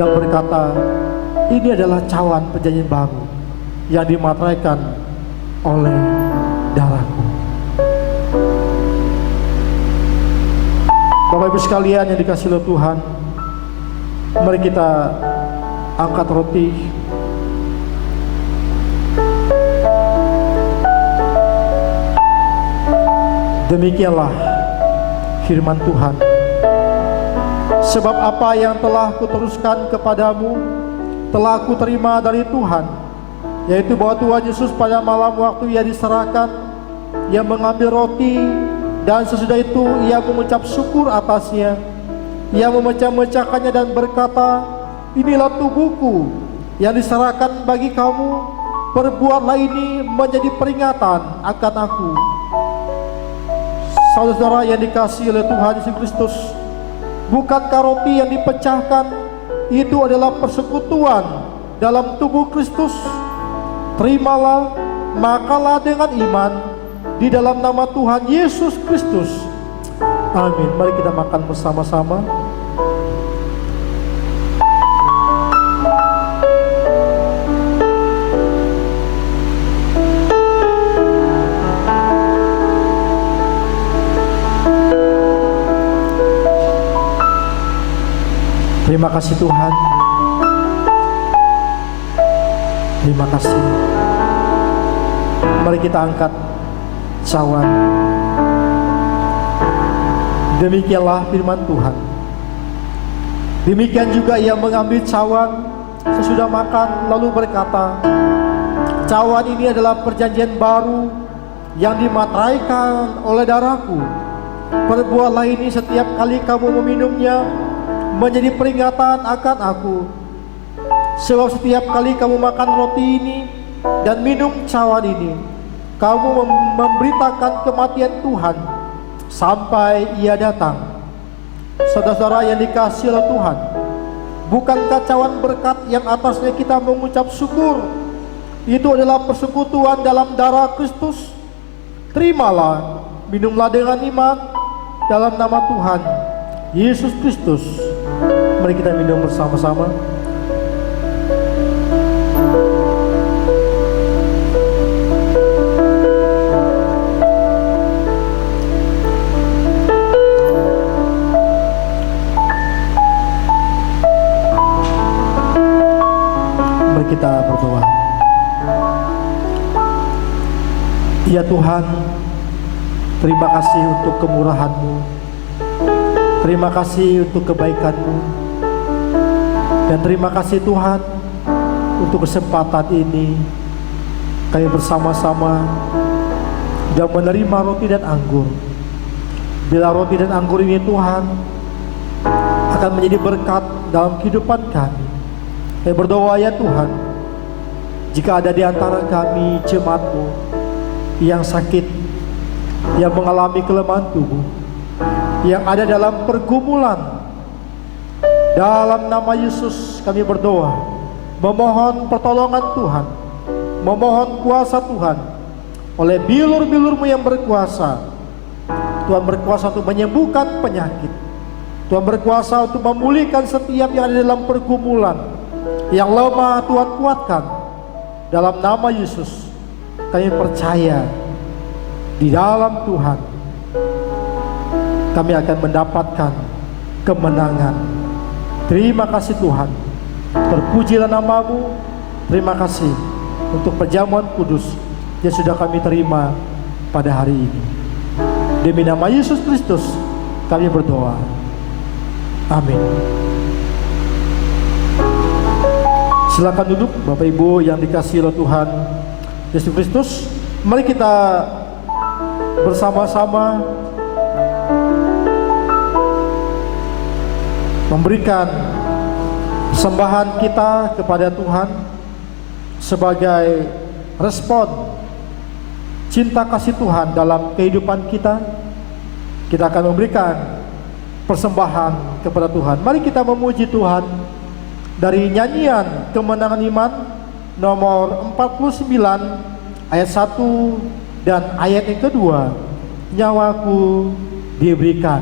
dan berkata, ini adalah cawan perjanjian baru yang dimateraikan oleh darahku. Bapak Ibu sekalian yang dikasihi oleh Tuhan, mari kita angkat roti. Demikianlah firman Tuhan. Sebab apa yang telah kuteruskan kepadamu telah kuterima dari Tuhan, yaitu bahwa Tuhan Yesus pada malam waktu Ia diserahkan, Ia mengambil roti, dan sesudah itu Ia mengucap syukur atasnya. Ia memecah-mecahkannya dan berkata, inilah tubuhku yang diserahkan bagi kamu. Perbuatlah ini menjadi peringatan akan aku. Saudara yang dikasihi oleh Tuhan Yesus Kristus, bukankah roti yang dipecahkan itu adalah persekutuan dalam tubuh Kristus? Terimalah, makalah dengan iman di dalam nama Tuhan Yesus Kristus. Amin. Mari kita makan bersama-sama. Terima kasih Tuhan. Terima kasih. Mari kita angkat cawan. Demikianlah firman Tuhan. Demikian juga Ia mengambil cawan sesudah makan lalu berkata, cawan ini adalah perjanjian baru yang dimateraikan oleh darahku. Perbuatlah ini setiap kali kamu meminumnya, menjadi peringatan akan aku. Sebab setiap kali kamu makan roti ini dan minum cawan ini, kamu memberitakan kematian Tuhan sampai Ia datang. Saudara-saudara yang dikasihi oleh Tuhan, bukankah cawan berkat yang atasnya kita mengucap syukur itu adalah persekutuan dalam darah Kristus? Terimalah, minumlah dengan iman dalam nama Tuhan Yesus Kristus. Mari kita minum bersama-sama. Mari kita berdoa. Ya Tuhan, terima kasih untuk kemurahan-Mu, terima kasih untuk kebaikan-Mu, dan terima kasih Tuhan untuk kesempatan ini kami bersama-sama dan menerima roti dan anggur. Bila roti dan anggur ini Tuhan akan menjadi berkat dalam kehidupan kami, kami berdoa ya Tuhan, jika ada di antara kami jemaat-Mu yang sakit, yang mengalami kelemahan tubuh, yang ada dalam pergumulan, dalam nama Yesus kami berdoa, memohon pertolongan Tuhan, memohon kuasa Tuhan. Oleh bilur-bilur-Mu yang berkuasa, Tuhan berkuasa untuk menyembuhkan penyakit, Tuhan berkuasa untuk memulihkan setiap yang ada dalam pergumulan, yang lemah Tuhan kuatkan. Dalam nama Yesus kami percaya, di dalam Tuhan kami akan mendapatkan kemenangan. Terima kasih Tuhan, terpujilah nama-Mu. Terima kasih untuk perjamuan kudus yang sudah kami terima pada hari ini. Demi nama Yesus Kristus kami berdoa. Amin. Silakan duduk Bapak Ibu yang dikasihi oleh Tuhan Yesus Kristus. Mari kita bersama-sama memberikan persembahan kita kepada Tuhan sebagai respon cinta kasih Tuhan dalam kehidupan kita. Kita akan memberikan persembahan kepada Tuhan. Mari kita memuji Tuhan dari nyanyian Kemenangan Iman nomor 49 ayat 1 dan ayat yang kedua. Nyawaku diberikan.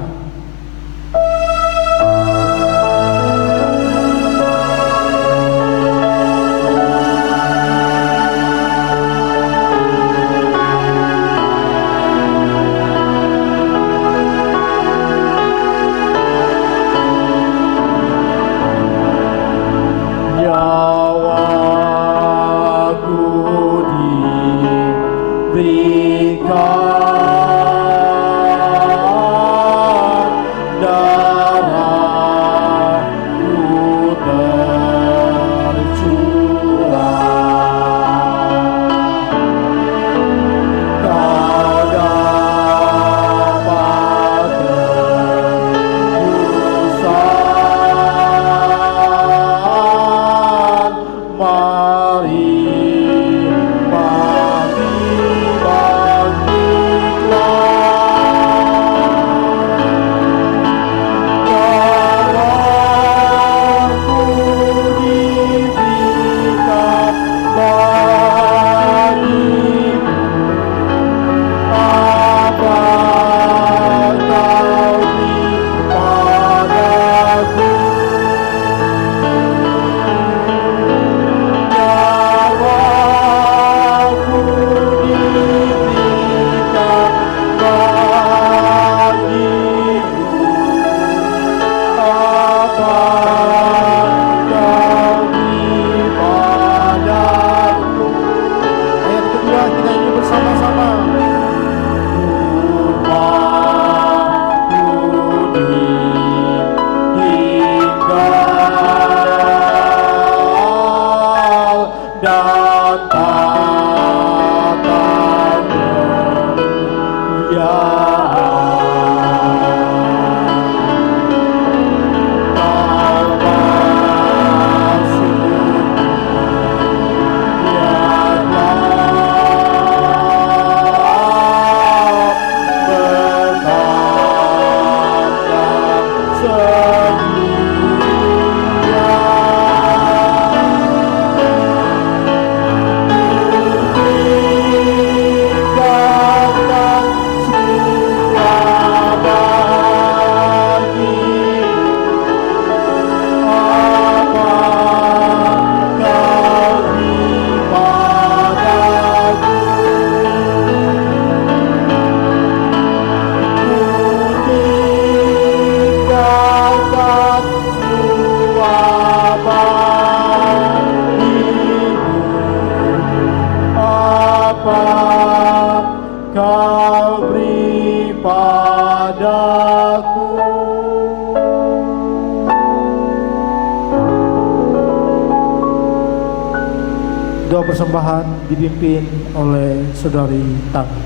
doa persembahan dipimpin oleh Saudari Tami.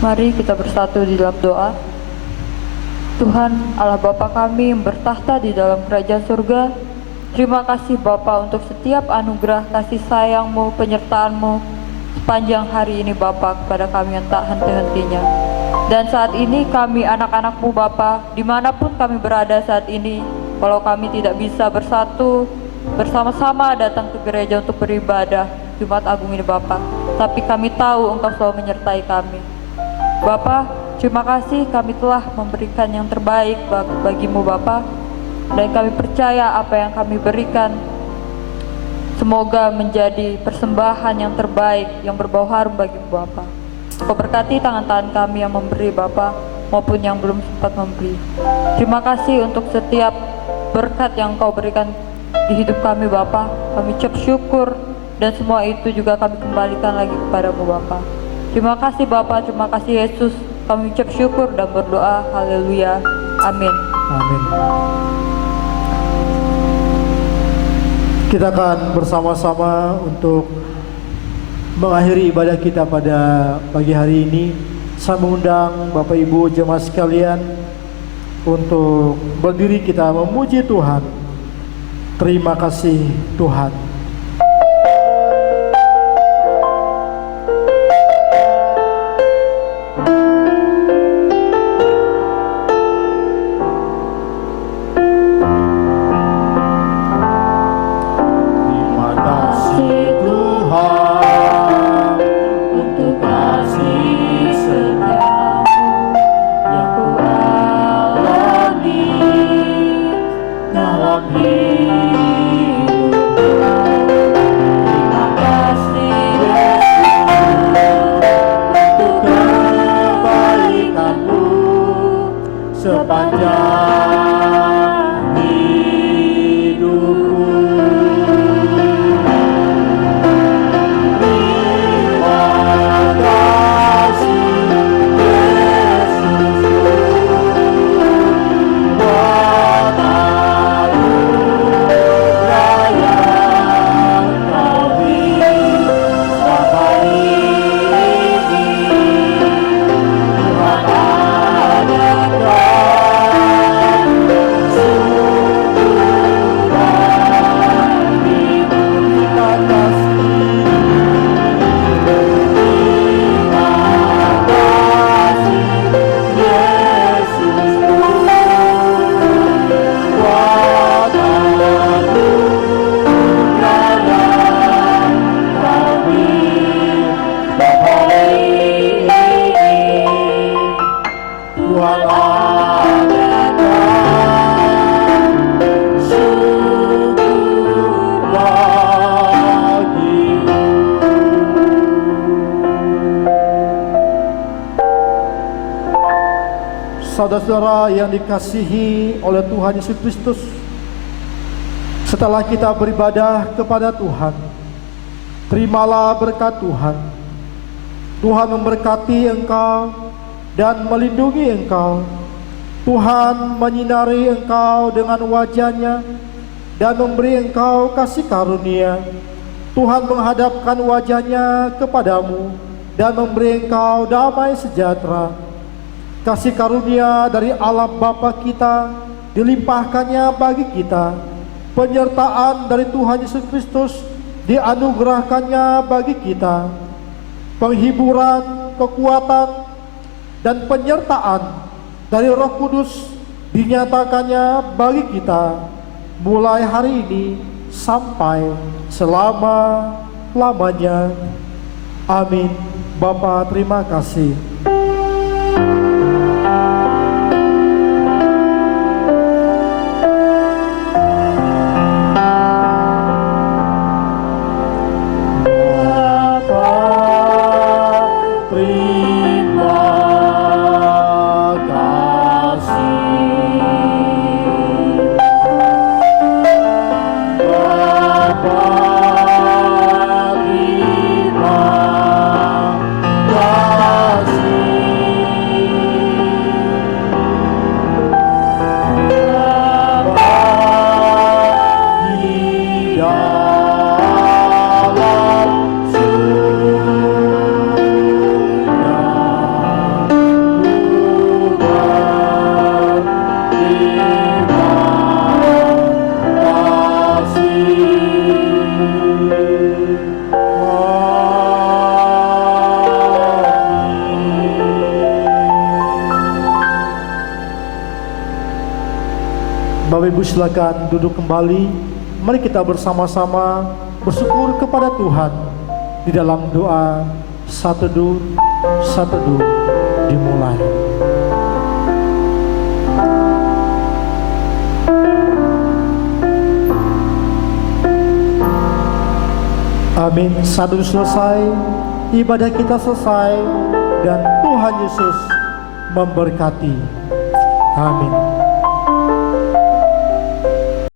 Mari kita bersatu di dalam doa. Tuhan Allah Bapa kami yang bertahta di dalam kerajaan surga, terima kasih Bapa untuk setiap anugerah kasih sayang-Mu, penyertaan-Mu sepanjang hari ini Bapa kepada kami yang tak henti-hentinya. Dan saat ini kami anak-anak-Mu Bapa, dimanapun kami berada saat ini, walau kami tidak bisa bersatu bersama-sama datang ke gereja untuk beribadah Jumat Agung ini Bapa, tapi kami tahu Engkau selalu menyertai kami. Bapa, terima kasih kami telah memberikan yang terbaik bagimu Bapa, dan kami percaya apa yang kami berikan semoga menjadi persembahan yang terbaik yang berbau harum bagimu Bapa. Kau berkati tangan-tangan kami yang memberi Bapa maupun yang belum sempat memberi. Terima kasih untuk setiap berkat yang Kau berikan di hidup kami Bapa. Kami ucap syukur dan semua itu juga kami kembalikan lagi kepadamu Bapa. Terima kasih Bapa, terima kasih Yesus. Kami ucap syukur dan berdoa. Haleluya. Amin. Amin. Kita akan bersama-sama untuk mengakhiri ibadah kita pada pagi hari ini. Saya mengundang Bapak Ibu jemaat sekalian untuk berdiri kita memuji Tuhan. Terima kasih Tuhan. Saudara-saudara yang dikasihi oleh Tuhan Yesus Kristus, setelah kita beribadah kepada Tuhan, terimalah berkat Tuhan. Tuhan memberkati engkau dan melindungi engkau. Tuhan menyinari engkau dengan wajah-Nya dan memberi engkau kasih karunia. Tuhan menghadapkan wajah-Nya kepadamu dan memberi engkau damai sejahtera. Kasih karunia dari Allah Bapa kita dilimpahkannya bagi kita. Penyertaan dari Tuhan Yesus Kristus dianugerahkannya bagi kita. Penghiburan, kekuatan, dan penyertaan dari Roh Kudus dinyatakannya bagi kita mulai hari ini sampai selama-lamanya. Amin. Bapa, terima kasih. Terima kasih. Bapak Ibu silakan duduk kembali. Mari kita bersama-sama bersyukur kepada Tuhan di dalam doa satu dur dimulai. Amin. Satu selesai, ibadah kita selesai dan Tuhan Yesus memberkati. Amin.